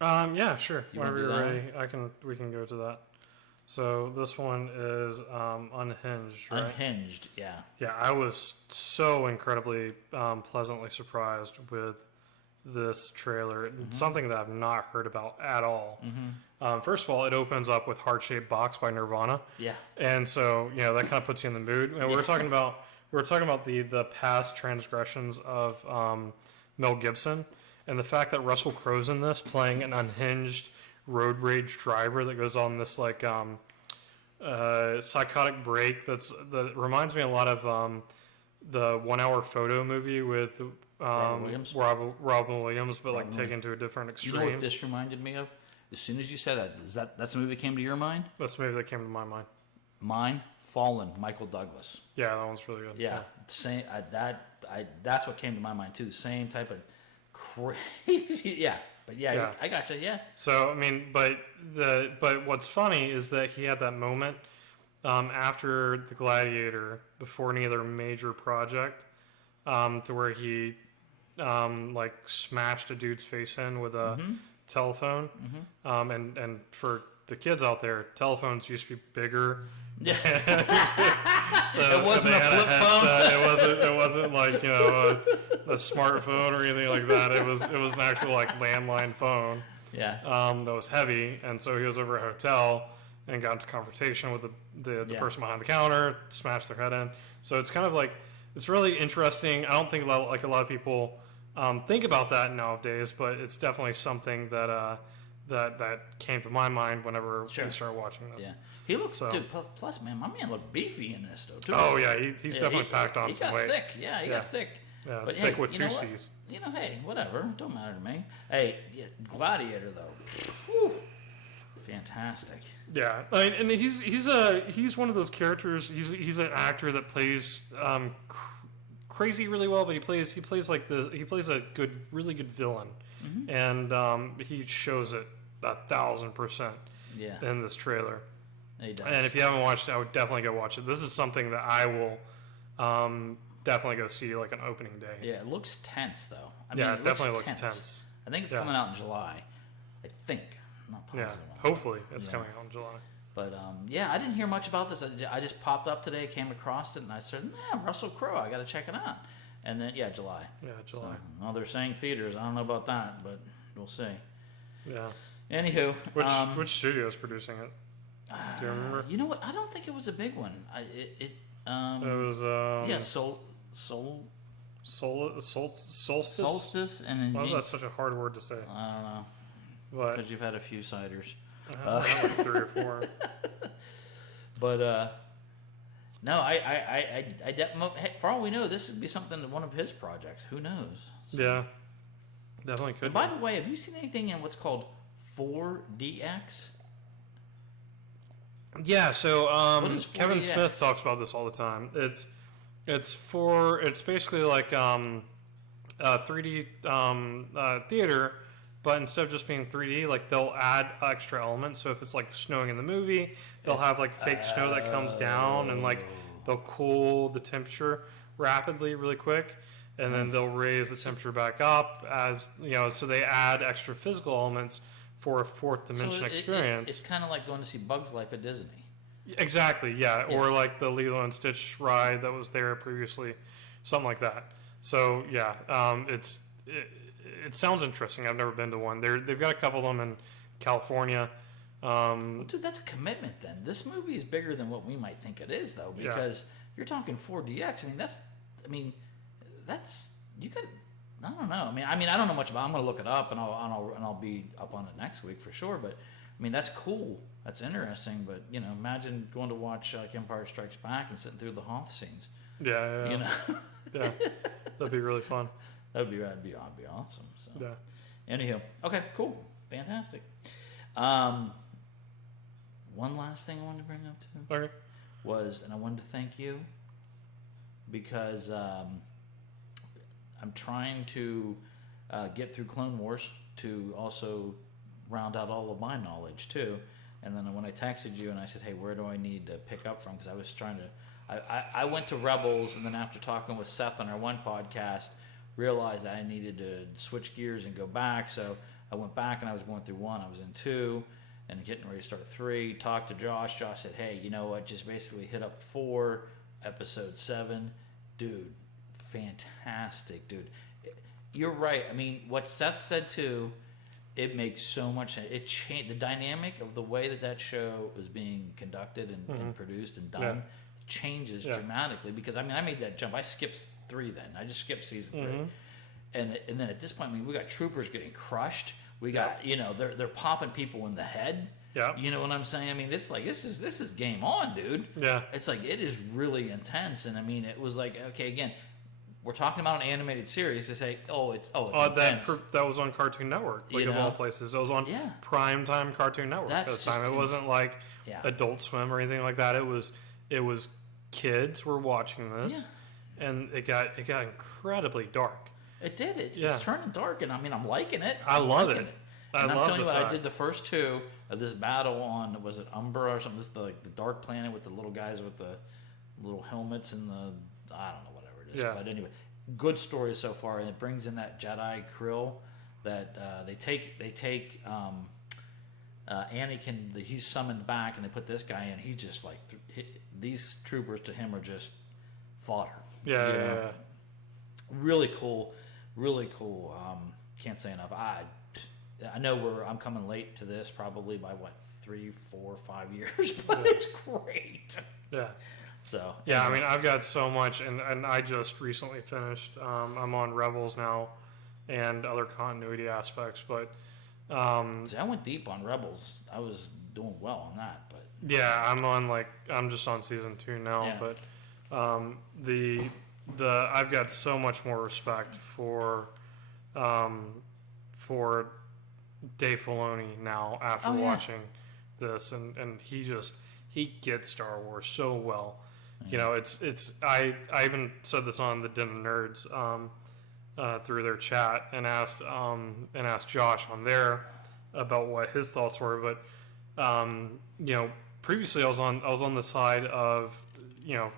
right? Yeah, sure. You Whenever wanna you're do that ready, we can go to that. So this one is Unhinged, right? Unhinged, yeah. Yeah, I was so incredibly pleasantly surprised with this trailer. It's something that I've not heard about at all. First of all, it opens up with Heart Shaped Box by Nirvana. Yeah. And so, that kind of puts you in the mood. And we were talking about the past transgressions of Mel Gibson, and the fact that Russell Crowe's in this playing an unhinged road rage driver that goes on this psychotic break that reminds me a lot of the 1 Hour Photo movie with Robin Williams. Robin Williams, but taken to a different extreme. You know what this reminded me of? As soon as you said that's the movie that came to your mind? That's the movie that came to my mind. Mine, Fallen, Michael Douglas. Yeah, that one's really good. Yeah, same. That's what came to my mind too. The same type of crazy. Yeah, but yeah. I gotcha. Yeah. So I mean, but what's funny is that he had that moment after The Gladiator, before any other major project, to where he smashed a dude's face in with a telephone. And for the kids out there, telephones used to be bigger. Yeah. So it wasn't a flip phone. It wasn't like a smartphone or anything like that. It was an actual landline phone. Yeah. That was heavy, and so he was over at a hotel and got into confrontation with the person behind the counter, smashed their head in. So it's kind of it's really interesting. I don't think a lot of people think about that nowadays, but it's definitely something that came to my mind whenever we started watching this. Yeah. He looks, dude, plus, man, my man looked beefy in this, though, too. Oh, yeah, he's definitely packed on some weight. He got thick. Yeah, he got thick. Yeah, but thick hey, with 2 C's. Hey, whatever. Don't matter to me. Hey, Gladiator, though. Whew. Fantastic. Yeah, and he's one of those characters. He's an actor that plays crazy really well, but he plays a really good villain, and he shows it 1,000% in this trailer. He does. And if you haven't watched it, I would definitely go watch it. This is something that I will definitely go see an opening day. Yeah, it looks tense though. It definitely looks tense. I think it's coming out in July. I think. I'm not positive. Yeah, hopefully it's coming out in July. But I didn't hear much about this. I just popped up today, came across it, and I said, Russell Crowe, I got to check it out. And then July. Yeah, July. So, well, they're saying theaters. I don't know about that, but we'll see. Yeah. Anywho, which studio is producing it? Do you remember? You know what? I don't think it was a big one. It was Solstice, and then why is that such a hard word to say? I don't know. But because you've had a few ciders. I have 3 or 4. But no, I for all we know, this would be one of his projects. Who knows? So. Yeah, definitely could. And by the way, have you seen anything in what's called 4DX? Yeah, so Kevin Smith talks about this all the time. It's basically like 3D theater, but instead of just being 3D, they'll add extra elements. So if it's snowing in the movie, they'll have fake snow that comes down, and they'll cool the temperature rapidly, really quick, and then they'll raise the temperature back up as so they add extra physical elements for a fourth dimension experience. It's kind of like going to see Bug's Life at Disney. Exactly, yeah. Or the Lilo and Stitch ride that was there previously, something like that. So yeah, it sounds interesting. I've never been to one. They've got a couple of them in California. Well, dude, that's a commitment. Then this movie is bigger than what we might think it is, though, because you're talking 4DX. That's you could. I don't know. I don't know much about it. I'm going to look it up, and I'll be up on it next week for sure. But that's cool. That's interesting. But imagine going to watch Empire Strikes Back and sitting through the Hoth scenes. Yeah. Yeah, that'd be really fun. That'd be awesome. So, Yeah. Anywho, okay, cool, fantastic. One last thing I wanted to bring up too was, and I wanted to thank you because I'm trying to get through Clone Wars to also round out all of my knowledge too. And then when I texted you and I said, hey, where do I need to pick up from? Because I was trying to, I went to Rebels, and then after talking with Seth on our one podcast, realized I needed to switch gears and go back. So I went back and I was going through 1. I was in 2 and getting ready to start 3. Talked to Josh. Josh said, hey, you know what? Just basically hit up 4, episode 7. Dude, fantastic, dude. You're right. I mean, what Seth said too, it makes so much sense. It changed the dynamic of the way that show was being conducted and produced and done. Changes dramatically, because I mean, I made that jump. I skipped 3 then. I just skipped season 3. And then at this point, I mean, we got troopers getting crushed. We got, they're popping people in the head. Yeah. You know what I'm saying? I mean, this is game on, dude. Yeah. It's like, it is really intense. And I mean, it was like, okay, again, we're talking about an animated series to say, it's intense. That was on Cartoon Network, like of all places. It was on primetime Cartoon Network at the time. It wasn't like Adult Swim or anything like that. It was kids were watching this, and it got incredibly dark. It did. It's turning dark, and I mean, I'm liking it. I love it. I'm telling you what, I did the first 2 of this battle on, was it Umbra or something? This the dark planet with the little guys with the little helmets and the, I don't know, whatever it is. Yeah. But anyway, good story so far, and it brings in that Jedi Krill that they take Anakin. He's summoned back, and they put this guy in. He's just like, these troopers to him are just fodder. Yeah. Really cool. Can't say enough. I know I'm coming late to this, probably by 3, 4, 5 years, but it's great. Yeah. So I mean, I've got so much, and I just recently finished. I'm on Rebels now, and other continuity aspects, but see, I went deep on Rebels. I was doing well on that, but I'm just on season 2 now, but I've got so much more respect for Dave Filoni now after watching this, and he gets Star Wars so well. I even said this on the Den of Nerds through their chat, and asked Josh on there about what his thoughts were, but previously I was on the side of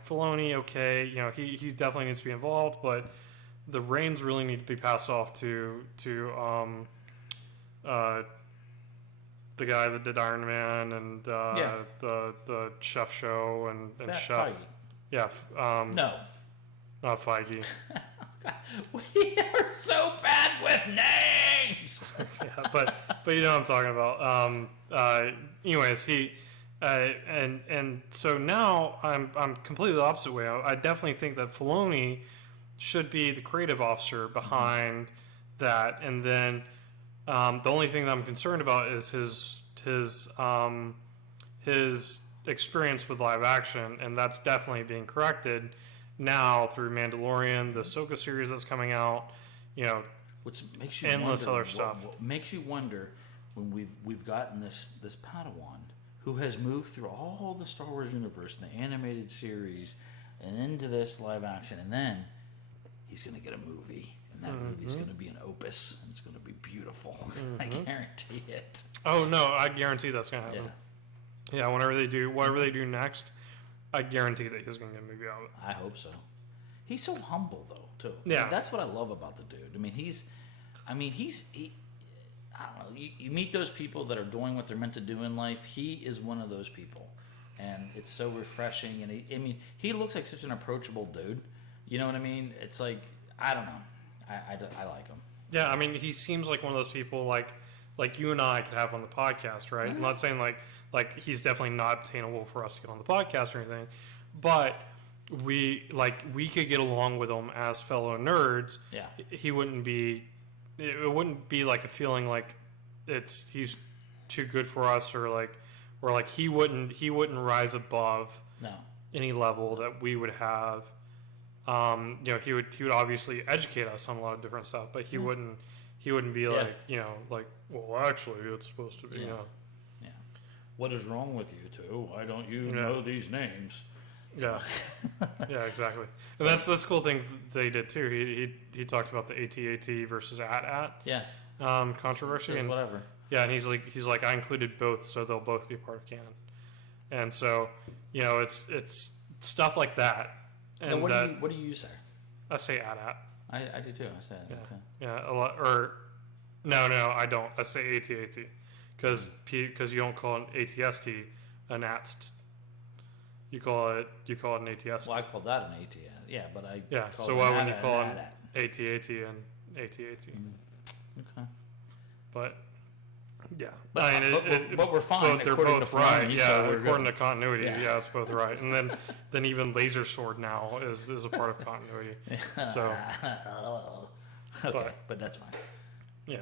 Filoni. Okay, he definitely needs to be involved, but the reins really need to be passed off to the guy that did Iron Man and the Chef Show and Chef. Feige. Yeah. No. Not Feige. We are so bad with names. Yeah, but you know what I'm talking about. Anyways, he and so now I'm completely the opposite way. I definitely think that Filoni should be the creative officer behind that, and then the only thing that I'm concerned about is his experience with live action, and that's definitely being corrected now through Mandalorian, the Ahsoka series that's coming out. What makes you endless wonder, other stuff. What makes you wonder when we've gotten this Padawan who has moved through all the Star Wars universe, the animated series, and into this live action, and then he's going to get a movie, and that movie is going to be an opus, and it's going to be beautiful. I guarantee it. Oh no, I guarantee that's going to happen. Yeah, whatever they do next, I guarantee that he's going to get a movie out of it. I hope so. He's so humble though, too. Yeah, that's what I love about the dude. I mean, he's I don't know. You meet those people that are doing what they're meant to do in life. He is one of those people, and it's so refreshing. And he looks like such an approachable dude. You know what I mean? It's like, I don't know. I like him. Yeah, I mean, he seems like one of those people like you and I could have on the podcast, right? I'm not saying like he's definitely not attainable for us to get on the podcast or anything, but we could get along with him as fellow nerds. Yeah, he wouldn't be. It wouldn't be like a feeling like he's too good for us, or like he wouldn't rise above any level that we would have he would obviously educate us on a lot of different stuff, but he wouldn't be like, like, well, actually, it's supposed to be, Yeah. What is wrong with you two? Why don't you know these names? Yeah, yeah, exactly. And that's the cool thing they did too. He talked about the AT-AT versus AT-AT controversy, and whatever. Yeah, and he's like I included both, so they'll both be part of canon. And so, it's stuff like that. And now, what do you use there? I say AT-AT. I do too. I say Yeah, okay. yeah, a lot. Or no, I don't. I say AT-AT because you don't call an ATST an ATST. You call it an ATST. Well, I call that an ATS. Yeah, but I call So it why wouldn't you call an it AT-AT and AT-AT? Okay. But yeah, but we're fine. They're both right. Me, yeah, so according to continuity, it's both right. And then even Laser Sword now is a part of continuity. So okay, but that's fine. Yeah.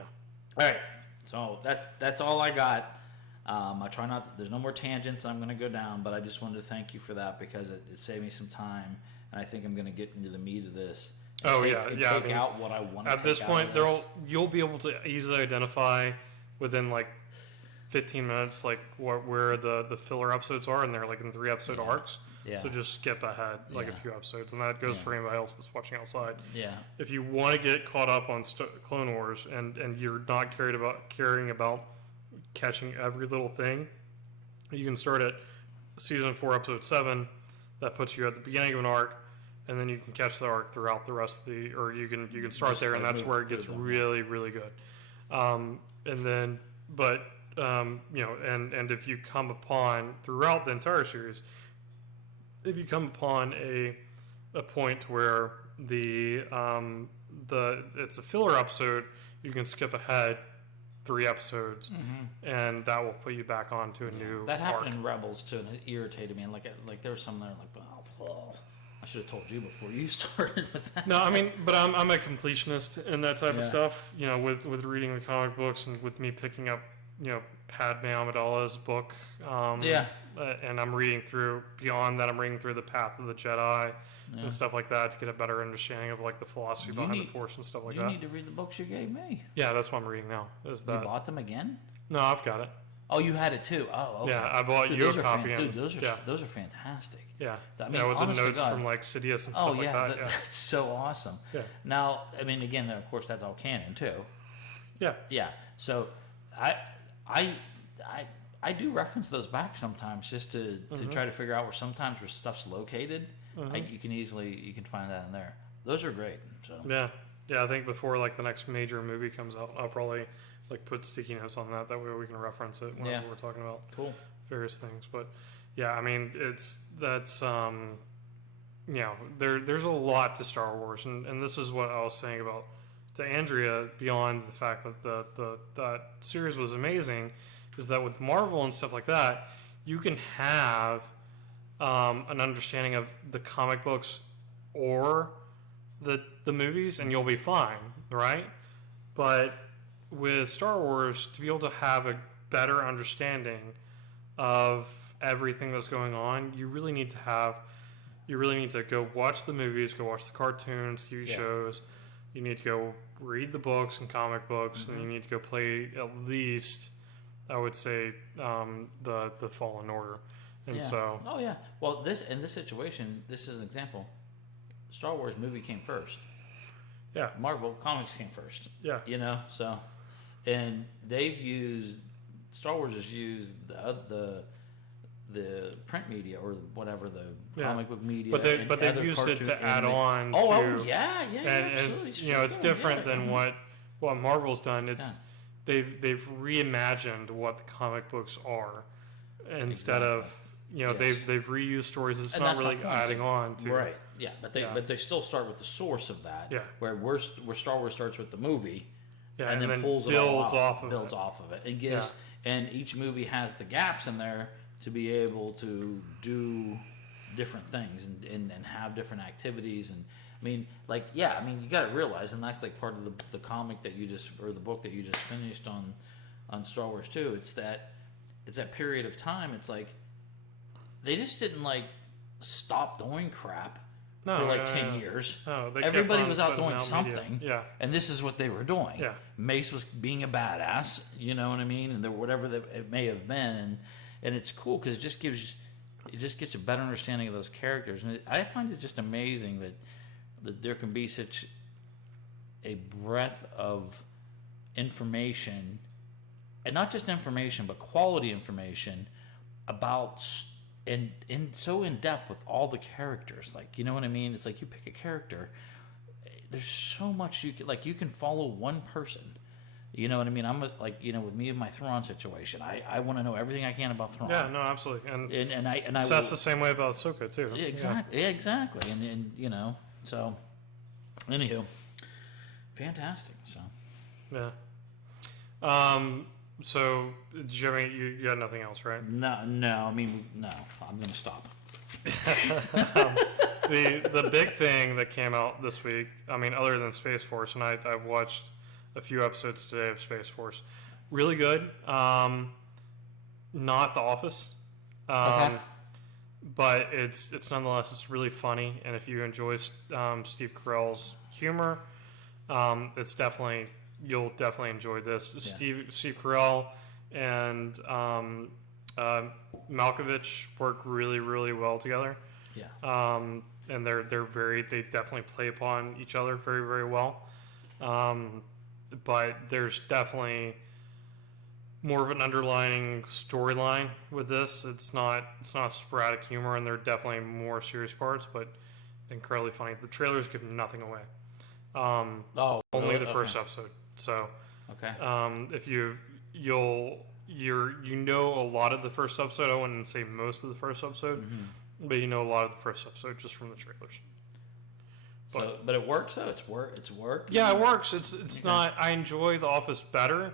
All right. So that's all I got. I try not to, there's no more tangents I'm going to go down, but I just wanted to thank you for that because it saved me some time, and I think I'm going to get into the meat of this. Take out what I want to. At this point, you'll be able to easily identify within like 15 minutes like where the filler episodes are, and they're like in 3 episode arcs. Yeah. So just skip ahead like a few episodes, and that goes for anybody else that's watching outside. Yeah. If you want to get caught up on Clone Wars and you're not caring about catching every little thing, you can start at season 4, episode 7. That puts you at the beginning of an arc, and then you can catch the arc throughout the rest of the, or you can start there, and that's where it gets really, really good. And then, but and if you come upon throughout the entire series, if you come upon a point where it's a filler episode, you can skip ahead 3 episodes, and that will put you back onto a new. That happened arc. in Rebels too, and it irritated me. And like there was some there like, oh, I should have told you before you started with that. No, I mean, but I'm a completionist in that type of stuff. With reading the comic books and with me picking up, Padme Amidala's book. And I'm reading through beyond that. I'm reading through the Path of the Jedi and stuff like that to get a better understanding of like the philosophy behind the Force and stuff like that. You need to read the books you gave me. Yeah, that's what I'm reading now. You bought them again? No, I've got it. Oh, you had it too. Oh, okay. Yeah, I bought you a copy. Those are fantastic. Yeah, I mean, with the notes from like Sidious and stuff like that. That's so awesome. Yeah. Now, I mean, again, of course, that's all canon too. Yeah. Yeah. So, I do reference those back sometimes just to try to figure out where stuff's located. You can find that in there. Those are great. So yeah. I think before like the next major movie comes out, I'll probably like put sticky notes on that. That way we can reference it whenever we're talking about various things. But yeah, I mean there's a lot to Star Wars, and this is what I was saying about to Andrea beyond the fact that that series was amazing. Is that with Marvel and stuff like that, you can have an understanding of the comic books or the movies, and you'll be fine, right? But with Star Wars, to be able to have a better understanding of everything that's going on, you really need to go watch the movies, go watch the cartoons, TV shows. You need to go read the books and comic books, and you need to go play at least, I would say, the Fallen Order. And so well, in this situation, this is an example. Star Wars movie came first. Yeah. Marvel comics came first. Yeah. So, and Star Wars has used the print media or whatever, the comic book media, but they've used it to add on. And it's different than what Marvel's done. It's they've reimagined what the comic books are instead of they've reused stories. It's not really adding on to right. Yeah, but they still start with the source of that. Yeah, where Star Wars starts with the movie. Yeah, and then builds off of it and gives and each movie has the gaps in there to be able to do different things and have different activities. And you got to realize, and that's like part of the comic that the book that you just finished on Star Wars too. It's that period of time. It's like they just didn't like stop doing crap No, for like 10 years. No, they Everybody kept was on out doing putting out media. something. Yeah. And this is what they were doing. Yeah. Mace was being a badass, you know what I mean? And whatever it may have been. And it's cool because it just gets you a better understanding of those characters. And I find it just amazing that there can be such a breadth of information, and not just information, but quality information about and so in depth with all the characters. Like, you know what I mean? It's like you pick a character, there's so much you can follow one person. You know what I mean? I'm with me and my Thrawn situation. I want to know everything I can about Thrawn. Yeah, no, absolutely. And I that's the same way about Ahsoka too. Exactly. Yeah, exactly. And you know, so anywho, fantastic. So yeah. So, did you have you had nothing else, right? No. I mean, no. I'm going to stop. The big thing that came out this week, I mean, other than Space Force, and I've watched a few episodes today of Space Force, really good. Not The Office, Okay. but it's nonetheless it's really funny, and if you enjoy Steve Carell's humor, you'll definitely enjoy this. Yeah. Steve Carell and Malkovich work really, really well together. Yeah. And they definitely play upon each other very, very well. But there's definitely more of an underlying storyline with this. It's not sporadic humor, and there are definitely more serious parts, but incredibly funny. The trailers give nothing away. Only the first episode. So, okay. If you know a lot of the first episode, I wouldn't say most of the first episode, but you know a lot of the first episode just from the trailers. But it works though. It's work. Yeah, it works. It's not. I enjoy The Office better.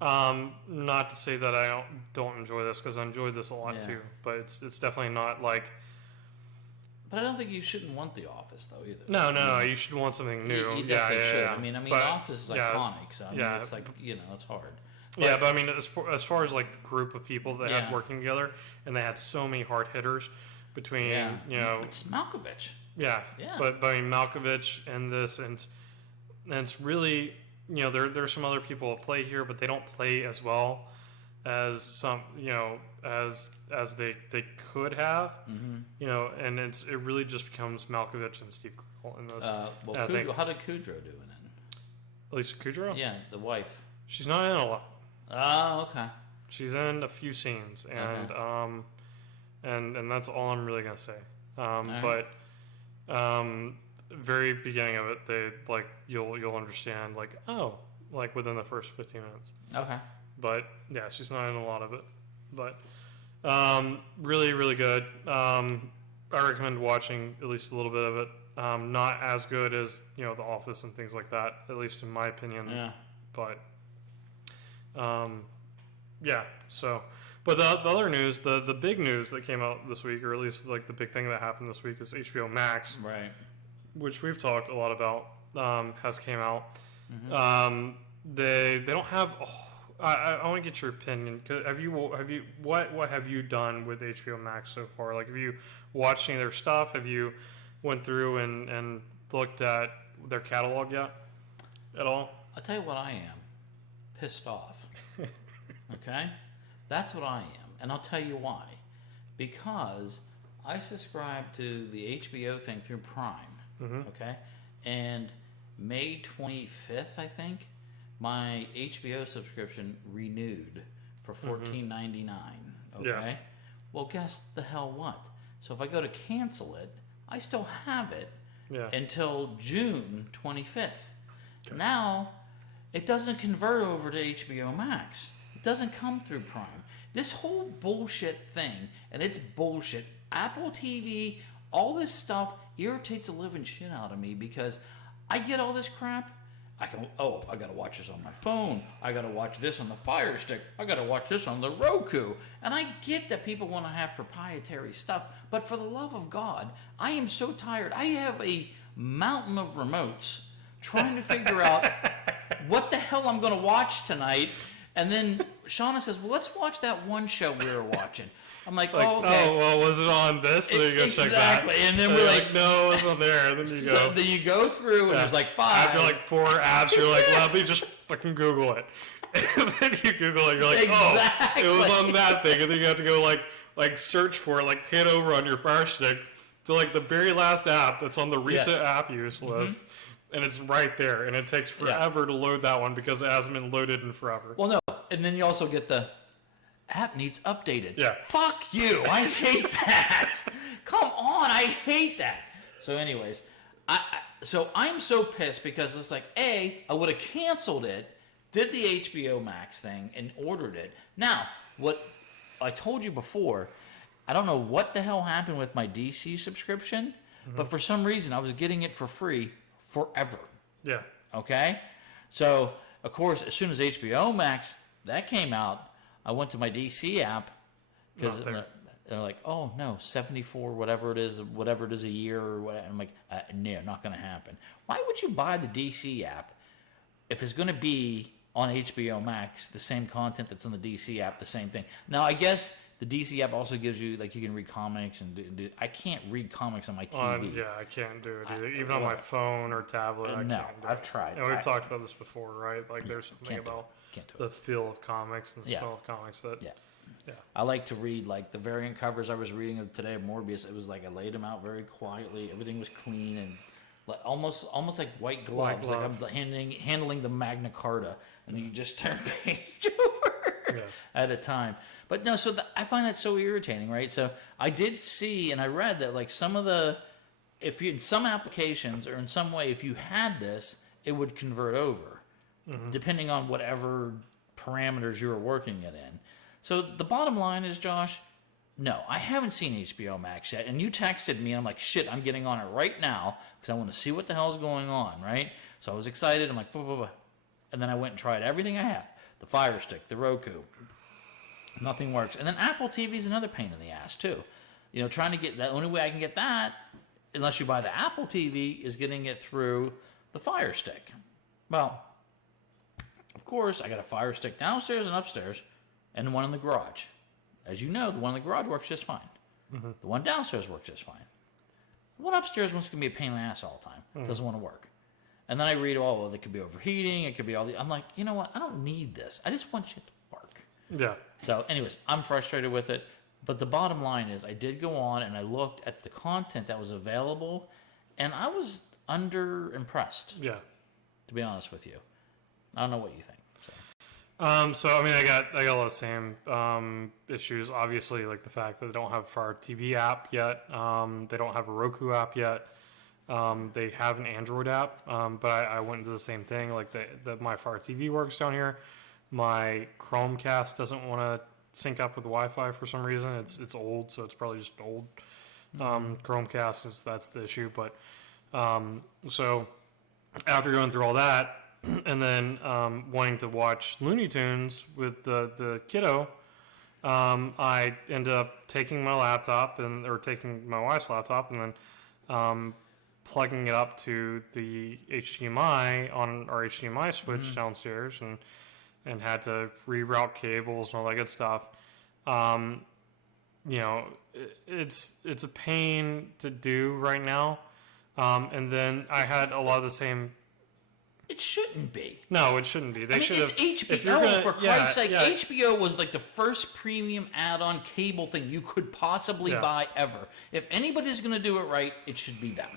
Not to say that I don't enjoy this, because I enjoyed this a lot too. But it's definitely not like. But I don't think you shouldn't want The Office though either. No. You should want something new. You definitely should. I mean, The Office is iconic, so I mean, it's like, you know, it's hard. But I mean, as far as like the group of people that had working together, and they had so many hard hitters between, it's Malkovich. Yeah. But I mean, Malkovich and this, and it's really, there's some other people at play here, but they don't play as well as some, as they could have, and it really just becomes Malkovich and Steve Carell in this. How did Kudrow do in it? Lisa Kudrow? Yeah, the wife. She's not in a lot. Oh, okay. She's in a few scenes, and and that's all I'm really gonna say. But very beginning of it, they you'll understand within the first 15 minutes. Okay. But yeah, she's not in a lot of it. But really, really good. I recommend watching at least a little bit of it. Not as good as The Office and things like that, at least in my opinion. Yeah. But yeah. So, but the other news, the big news that came out this week, or at least the big thing that happened this week, is HBO right? Which we've talked a lot about. Has came out. Mm-hmm. They don't have. I want to get your opinion. What have you done with HBO Max so far? Like, have you watched any of their stuff? Have you went through and looked at their catalog yet? At all? I'll tell you what I am. Pissed off. Okay? That's what I am. And I'll tell you why. Because I subscribe to the HBO thing through Prime. Mm-hmm. Okay? And May 25th, I think, my HBO subscription renewed for $14.99. Okay? Yeah. Well, guess the hell what? So if I go to cancel it, I still have it until June 25th. Okay. Now, it doesn't convert over to HBO Max. It doesn't come through Prime. This whole bullshit thing, and it's bullshit. Apple TV, all this stuff irritates the living shit out of me, because I get all this crap. I gotta watch this on my phone. I gotta watch this on the Fire Stick. I gotta watch this on the Roku. And I get that people want to have proprietary stuff, but for the love of God, I am so tired. I have a mountain of remotes trying to figure out what the hell I'm gonna watch tonight. And then Shauna says, well, let's watch that one show we were watching. I'm like, Like, oh, okay. oh, well, was it on this? So you go check that. Exactly. And then we're like, no, it wasn't there. And then you go. So then you go through, and there's like 5. After like 4 apps, you're like, let me just fucking Google it. And then you Google it, you're like, Exactly. oh, it was on that thing. And then you have to go like search for it, like hit over on your Fire Stick to like the very last app that's on the recent app use list. And it's right there. And it takes forever to load that one because it hasn't been loaded in forever. Well, no. And then you also get the app needs updated. Yeah. Fuck you. I hate that. Come on. I hate that. So anyways, so I'm so pissed because it's like, I would have canceled it, did the HBOMax thing, and ordered it. Now, what I told you before, I don't know what the hell happened with my DC subscription, but for some reason I was getting it for free forever. Yeah. Okay? So, of course, as soon as HBOMax, that came out, I went to my DC app because they're like, oh, no, 74, whatever it is a year or whatever. I'm like, no, not going to happen. Why would you buy the DC app if it's going to be on HBO Max, the same content that's on the DC app, the same thing? Now, I guess the DC app also gives you, like, you can read comics and do I can't read comics on my TV. Yeah, I can't do it either. Even on my phone or tablet, I can't do it. I've tried. And we've talked about this before, right? Like, there's something about the feel of comics and the smell of comics that... Yeah. I like to read, like, the variant covers I was reading of today of Morbius. It was like I laid them out very quietly. Everything was clean and like, almost like white gloves. Like I'm handling the Magna Carta, and then you just turn page over at a time. But no, so I find that so irritating, right? So I did see and I read that, like, some of the, if you in some applications or in some way, if you had this, it would convert over, depending on whatever parameters you were working it in. So the bottom line is, Josh, no, I haven't seen HBOMax yet. And you texted me, and I'm like, shit, I'm getting on it right now because I want to see what the hell's going on, right? So I was excited. I'm like, blah, blah, blah. And then I went and tried everything I have. The Fire Stick, the Roku. Nothing works. And then Apple TV is another pain in the ass, too. You know, trying to get that, the only way I can get that, unless you buy the Apple TV, is getting it through the Fire Stick. Well, of course, I got a Fire Stick downstairs and upstairs, and one in the garage. As you know, the one in the garage works just fine. The one downstairs works just fine. The one upstairs wants to be a pain in the ass all the time. Doesn't want to work. And then I read, well, it could be overheating. It could be all the... I'm like, you know what? I don't need this. I just want shit to work. Yeah. So, anyways, I'm frustrated with it. But the bottom line is I did go on and I looked at the content that was available, and I was under-impressed. Yeah. To be honest with you. I don't know what you think. So I mean, I got a lot of same issues. Obviously, like the fact that they don't have a Fire TV app yet. They don't have a Roku app yet. They have an Android app, but I went into the same thing. Like my Fire TV works down here. My Chromecast doesn't want to sync up with Wi-Fi for some reason. It's old, so it's probably just old. Chromecast that's the issue. But so after going through all that. And then wanting to watch Looney Tunes with the kiddo, I ended up taking my laptop or taking my wife's laptop and then plugging it up to the HDMI on our HDMI switch downstairs and had to reroute cables and all that good stuff. You know, it's a pain to do right now. And then I had a lot of the same. It shouldn't be. No, it shouldn't be. They should have. It's HBO, for Christ's sake. Yeah. HBO was like the first premium add-on cable thing you could possibly buy ever. If anybody's going to do it right, it should be them.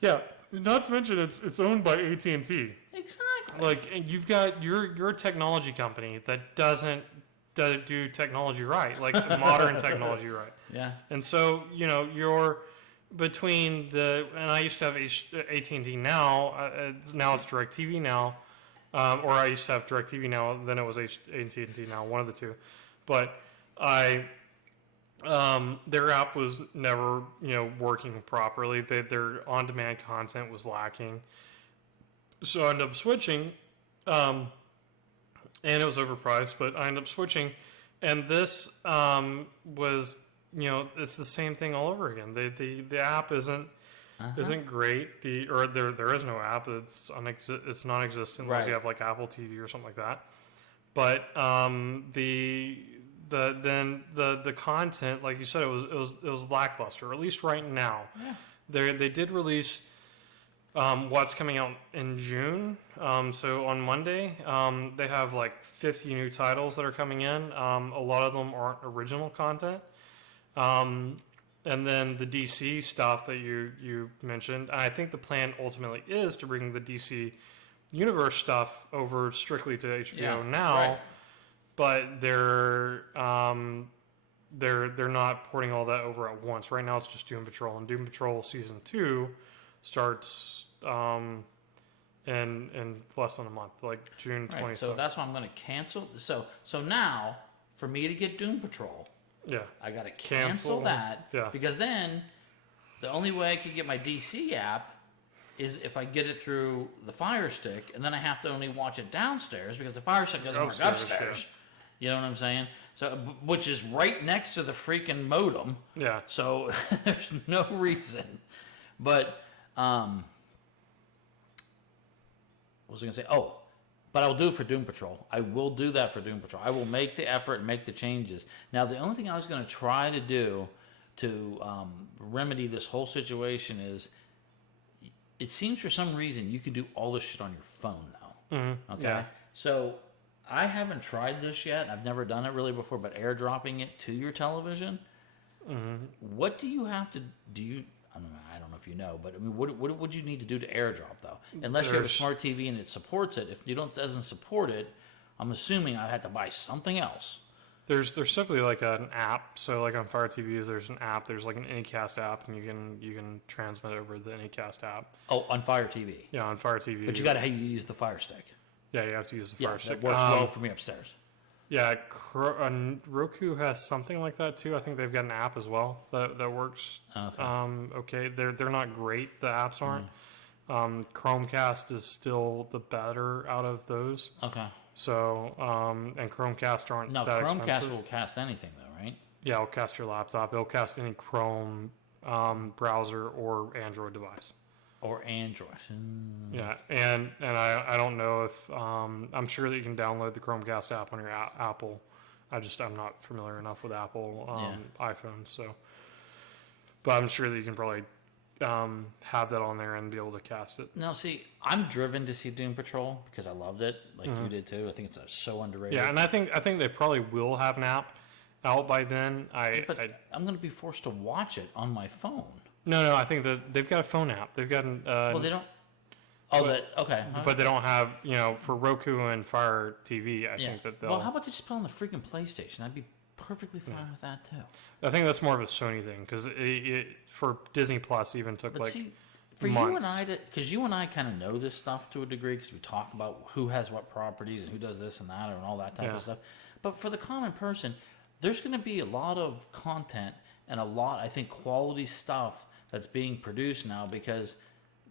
Yeah, not to mention it's owned by AT&T. Exactly. Like, and you've got you're a technology company that doesn't do technology right, like modern technology right. Yeah. And so you're. Between and I used to have AT&T now, now it's DirecTV now, or I used to have DirecTV now, then it was AT&T now, one of the two. But their app was never, working properly. Their on-demand content was lacking. So I ended up switching, and it was overpriced, but I ended up switching, and this was... it's the same thing all over again. The app isn't great. There is no app. It's non-existent unless you have like Apple TV or something like that. But the the content, like you said, it was lackluster. At least right now, Yeah. they did release what's coming out in June. So on Monday, they have like 50 new titles that are coming in. A lot of them aren't original content. And then the DC stuff that you mentioned, I think the plan ultimately is to bring the DC universe stuff over strictly to HBO now, right. but they're not porting all that over at once. Right now, it's just Doom Patrol, and Doom Patrol season 2 starts in less than a month, like June 27th. Right, so that's why I'm going to cancel. So now, for me to get Doom Patrol, I got to cancel that, because then the only way I could get my DC app is if I get it through the Fire Stick, and then I have to only watch it downstairs because the Fire Stick doesn't work upstairs. You know what I'm saying? So, which is right next to the freaking modem. Yeah. So there's no reason. But what was I going to say? Oh, but I'll do it for Doom Patrol. I will do that for Doom Patrol. I will make the effort and make the changes. Now, the only thing I was going to try to do to remedy this whole situation is, it seems for some reason you can do all this shit on your phone now. Mm-hmm. Okay? Yeah. So I haven't tried this yet. I've never done it really before, but airdropping it to your television, what do you have to do? I don't know if you know, but I mean, what would you need to do to airdrop though? Unless you have a smart TV and it supports it. If you doesn't support it, I'm assuming I'd have to buy something else. There's simply like an app. So like on Fire TVs, there's an app. There's like an Anycast app, and you can transmit over the Anycast app. Oh, on Fire TV. Yeah, on Fire TV. But you got to use the Fire Stick. Yeah, you have to use the Fire Stick. That works well for me upstairs. Yeah, Roku has something like that too. I think they've got an app as well that works. Okay. Okay, they're not great. The apps aren't. Chromecast is still the better out of those. Okay. So and Chromecast aren't No, that Chromecast expensive. will cast anything though, right? Yeah, it'll cast your laptop. It'll cast any Chrome browser or Android device. Or Android. Yeah, and I don't know if I'm sure that you can download the Chromecast app on your Apple. I'm not familiar enough with Apple iPhones, so. But I'm sure that you can probably have that on there and be able to cast it. Now, see, I'm driven to see Doom Patrol because I loved it, like you did too. I think it's so underrated. Yeah, and I think they probably will have an app out by then. But I'm going to be forced to watch it on my phone. No, I think that they've got a phone app. They've got an. Well, they don't. Oh, okay. Huh? But they don't have, for Roku and Fire TV. I think that they'll. Well, how about they just put it on the freaking PlayStation? I'd be perfectly fine with that too. I think that's more of a Sony thing because for Disney Plus even took But see, for months. you and I, because you and I kind of know this stuff to a degree because we talk about who has what properties and who does this and that and all that type of stuff. But for the common person, there's going to be a lot of content and a lot, I think, quality stuff that's being produced now because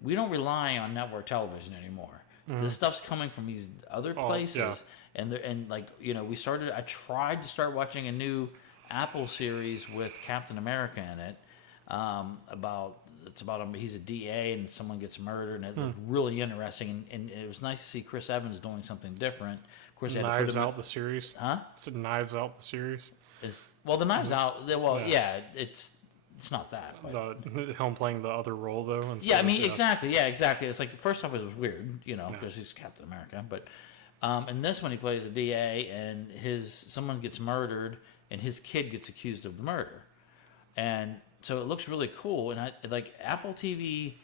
we don't rely on network television anymore. This stuff's coming from these other places, and I tried to start watching a new Apple series with Captain America in it. He's a DA and someone gets murdered, and it's really interesting. And it was nice to see Chris Evans doing something different. Of course, Knives Out the series, huh? It's Knives Out the series. The Knives Out. It's not that. But. Him playing the other role though. Exactly. Yeah, exactly. It's like first off, it was weird, because he's Captain America. But in this one, he plays a DA, and someone gets murdered, and his kid gets accused of the murder, and so it looks really cool. And Apple TV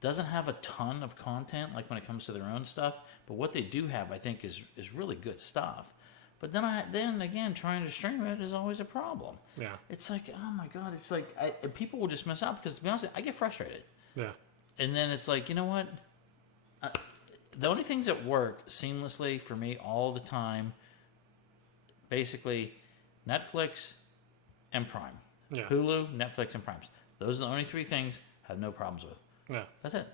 doesn't have a ton of content like when it comes to their own stuff, but what they do have, I think, is really good stuff. But then again, trying to stream it is always a problem. Yeah. It's like, oh my God, it's like, people will just miss out because, to be honest, I get frustrated. Yeah. And then it's like, you know what? The only things that work seamlessly for me all the time, basically, Netflix and Prime. Yeah. Hulu, Netflix, and Prime. Those are the only three things I have no problems with. Yeah. That's it.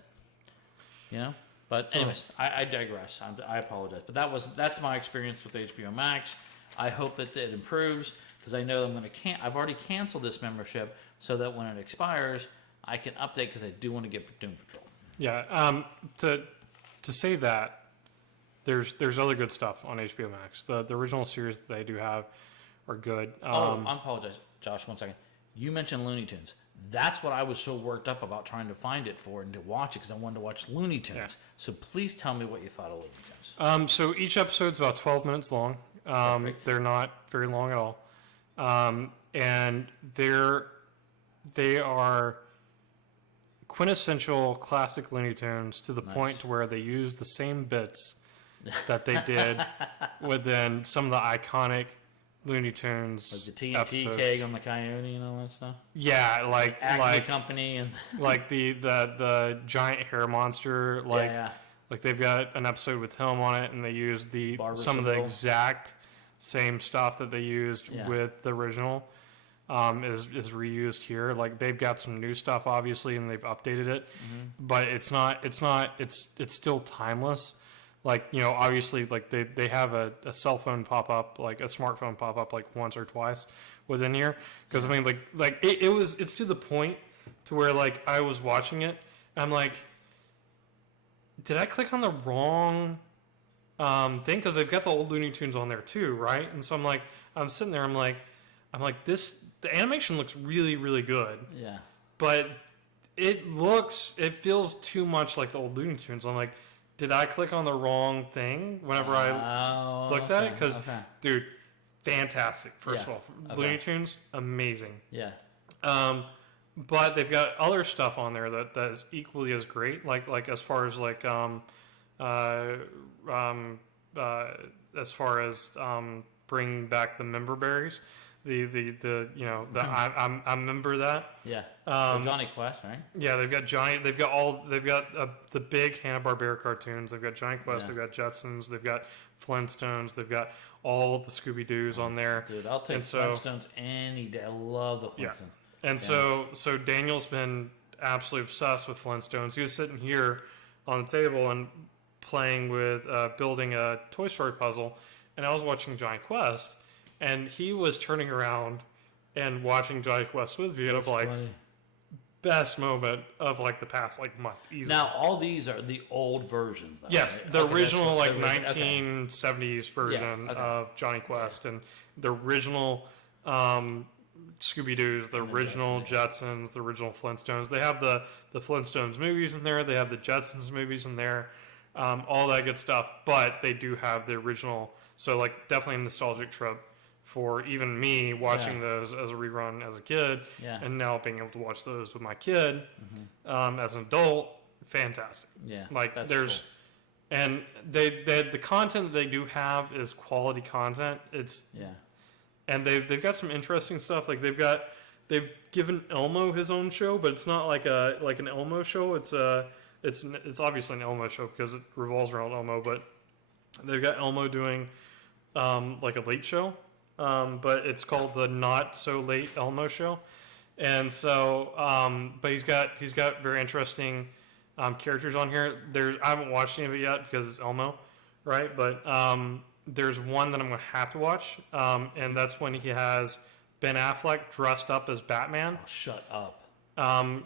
But anyways, I digress. I apologize. But that's my experience with HBOMax. I hope that it improves because I know I've already canceled this membership so that when it expires, I can update because I do want to get Doom Patrol. Yeah. To say that, there's other good stuff on HBO Max. The original series that they do have, are good. I apologize, Josh. 1 second. You mentioned Looney Tunes. That's what I was so worked up about trying to find it for and to watch it because I wanted to watch Looney Tunes. Yeah. So please tell me what you thought of Looney Tunes. So each episode's about 12 minutes long. They're not very long at all. And they are quintessential classic Looney Tunes to the point to where they use the same bits that they did within some of the iconic Looney Tunes Like the TNT episodes. keg on the Coyote and all that stuff. Yeah, like Acme Company and like the giant hair monster. Like they've got an episode with him on it, and they use some of the exact same stuff that they used with the original. Is reused here. Like they've got some new stuff, obviously, and they've updated it, but it's still timeless. Like, you know, obviously, like they have a cell phone pop up, like a smartphone pop up, like once or twice within here. Because I mean, like it's to the point to where like I was watching it, I'm like, did I click on the wrong thing? Because they've got the old Looney Tunes on there too, right? And so I'm sitting there, I'm like this. The animation looks really, really good. Yeah. But it feels too much like the old Looney Tunes. I'm like, did I click on the wrong thing whenever I looked at it? Because, dude, fantastic. First of all, Looney Tunes, amazing. Yeah. But they've got other stuff on there that is equally as great. Like as far as like as far as bringing back the member berries. I remember that. Yeah. Johnny Quest, right? Yeah, they've got Johnny. They've got the big Hanna-Barbera cartoons. They've got Johnny Quest. They've got Jetsons. They've got Flintstones. They've got all the Scooby Doos on there. Dude, I'll take Flintstones any day. I love the Flintstones. Yeah. And so Daniel's been absolutely obsessed with Flintstones. He was sitting here on the table and playing with building a Toy Story puzzle, and I was watching Johnny Quest. And he was turning around and watching Johnny Quest with me, and I'm like, best moment of like the past like month. Easily. Now all these are the old versions, though. Yes, right? the original like 1970s version of Johnny Quest, and the original Scooby Doo's, the original Jetsons, the original Flintstones. They have the Flintstones movies in there. They have the Jetsons movies in there. All that good stuff. But they do have the original. So like definitely a nostalgic trip for even me watching those as a rerun as a kid, and now being able to watch those with my kid as an adult, fantastic. Yeah, like there's, cool. And the content that they do have is quality content. It's and they've got some interesting stuff. Like they've given Elmo his own show, but it's not like an Elmo show. It's obviously an Elmo show because it revolves around Elmo, but they've got Elmo doing like a late show. But it's called the Not So Late Elmo Show, and so but he's got very interesting characters on here. I haven't watched any of it yet because it's Elmo, right? But there's one that I'm going to have to watch, and that's when he has Ben Affleck dressed up as Batman. Oh, shut up.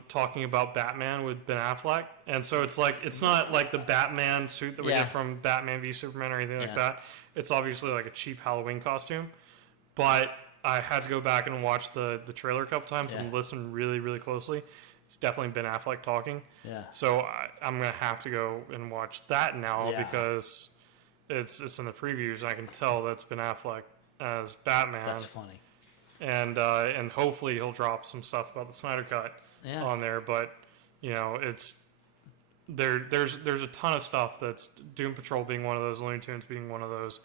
Talking about Batman with Ben Affleck, and so it's not like the Batman suit that we get from Batman v Superman or anything like that. It's obviously like a cheap Halloween costume. But I had to go back and watch the trailer a couple times and listen really, really closely. It's definitely Ben Affleck talking. Yeah. So I'm going to have to go and watch that now because it's in the previews. And I can tell that's Ben Affleck as Batman. That's funny. And hopefully he'll drop some stuff about the Snyder Cut on there. But, you know, there's a ton of stuff that's Doom Patrol being one of those, Looney Tunes being one of those.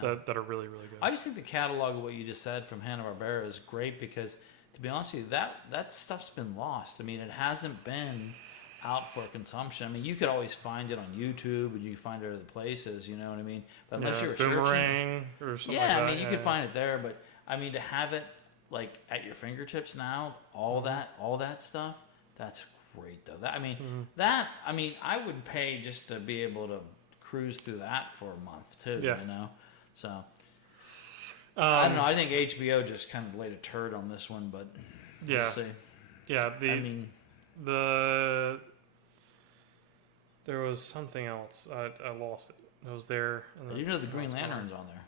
That are really, really good. I just think the catalog of what you just said from Hanna-Barbera is great because, to be honest with you, that stuff's been lost. I mean, it hasn't been out for consumption. I mean, you could always find it on YouTube and you can find it other places, you know what I mean? But unless you're Boomerang or something like that. I mean, you could find it there, but I mean, to have it like at your fingertips now, all that stuff, that's great though. I would pay just to be able to cruise through that for a month too, you know? So, I don't know. I think HBO just kind of laid a turd on this one, but we'll see. Yeah, there was something else. I lost it. It was there. And you know the Green Lantern's on there.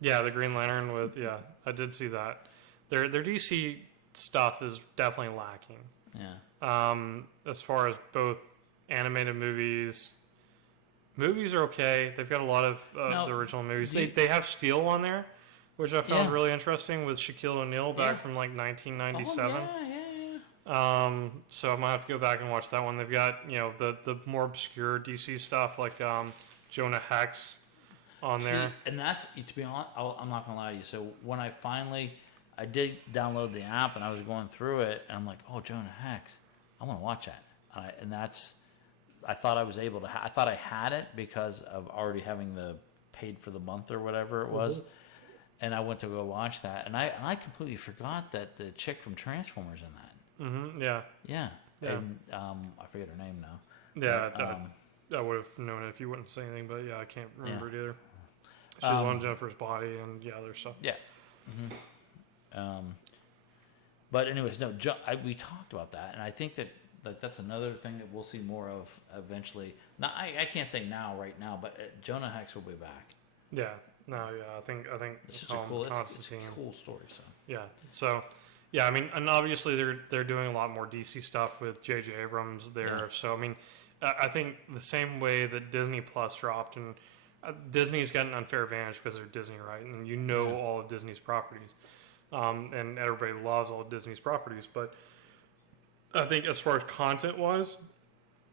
Yeah, the Green Lantern with I did see that. Their DC stuff is definitely lacking. Yeah. As far as both animated movies are okay. They've got a lot of the original movies. They have Steel on there, which I found really interesting with Shaquille O'Neal back from like 1997. Oh, yeah. So I might have to go back and watch that one. They've got the more obscure DC stuff like Jonah Hex on there. And that's, to be honest, I'm not gonna lie to you. So when I did download the app and I was going through it, and I'm like, oh, Jonah Hex, I want to watch that. I thought I was able to. I thought I had it because of already having the paid for the month or whatever it was, and I went to go watch that, and I completely forgot that the chick from Transformers in that. Mm-hmm. Yeah. Yeah. And I forget her name now. Yeah. But, I would have known it if you wouldn't say anything, but I can't remember it either. She was on Jennifer's Body and other stuff. Yeah. Mm-hmm. But anyways, no, we talked about that, and I think that that's another thing that we'll see more of eventually. Now, I can't say right now, but Jonah Hex will be back. Yeah. No. Yeah. I think it's just a cool story. So yeah. So. Yeah, I mean, and obviously they're doing a lot more DC stuff with J.J. Abrams there. Yeah. So I mean, I think the same way that Disney Plus dropped, and Disney's got an unfair advantage because they're Disney, right? And all of Disney's properties, and everybody loves all of Disney's properties. But I think as far as content wise,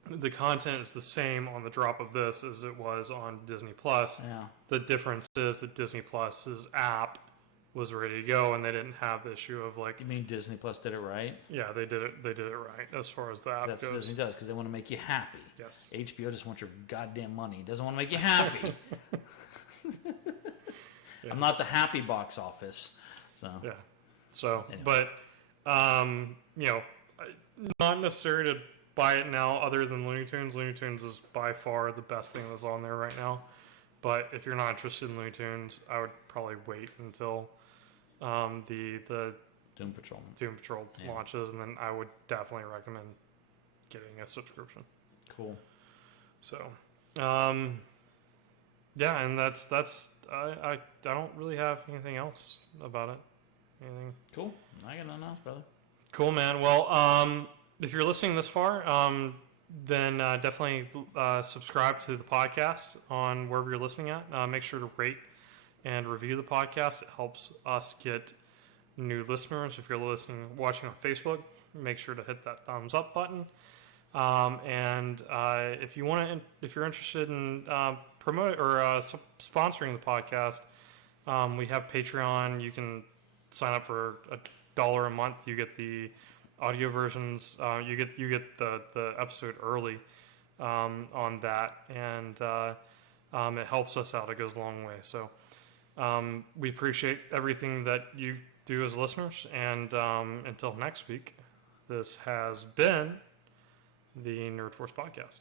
the content is the same on the drop of this as it was on Disney Plus. Yeah. The difference is that Disney Plus's app was ready to go, and they didn't have the issue of like. You mean Disney Plus did it right? Yeah, they did it. They did it right as far as the app goes. That's what Disney does because they want to make you happy. Yes. HBO just wants your goddamn money. It doesn't want to make you happy. Yeah. I'm not the happy box office, so. Yeah. So, anyway. But not necessary to buy it now. Other than Looney Tunes, Looney Tunes is by far the best thing that's on there right now. But if you're not interested in Looney Tunes, I would probably wait until. The Doom Patrol launches, and then I would definitely recommend getting a subscription. Cool. So, and that's I don't really have anything else about it. Anything? Cool. I got nothing else, brother. Cool, man. Well, if you're listening this far, then definitely subscribe to the podcast on wherever you're listening at. Make sure to rate and review the podcast. It helps us get new listeners. If you're watching on Facebook, make sure to hit that thumbs up button. And if you're interested in promote or sponsoring the podcast, we have Patreon. You can sign up for $1 a month. You get the audio versions. You get the episode early on that, and it helps us out. It goes a long way. So. We appreciate everything that you do as listeners, and until next week, this has been the Nerd Force Podcast.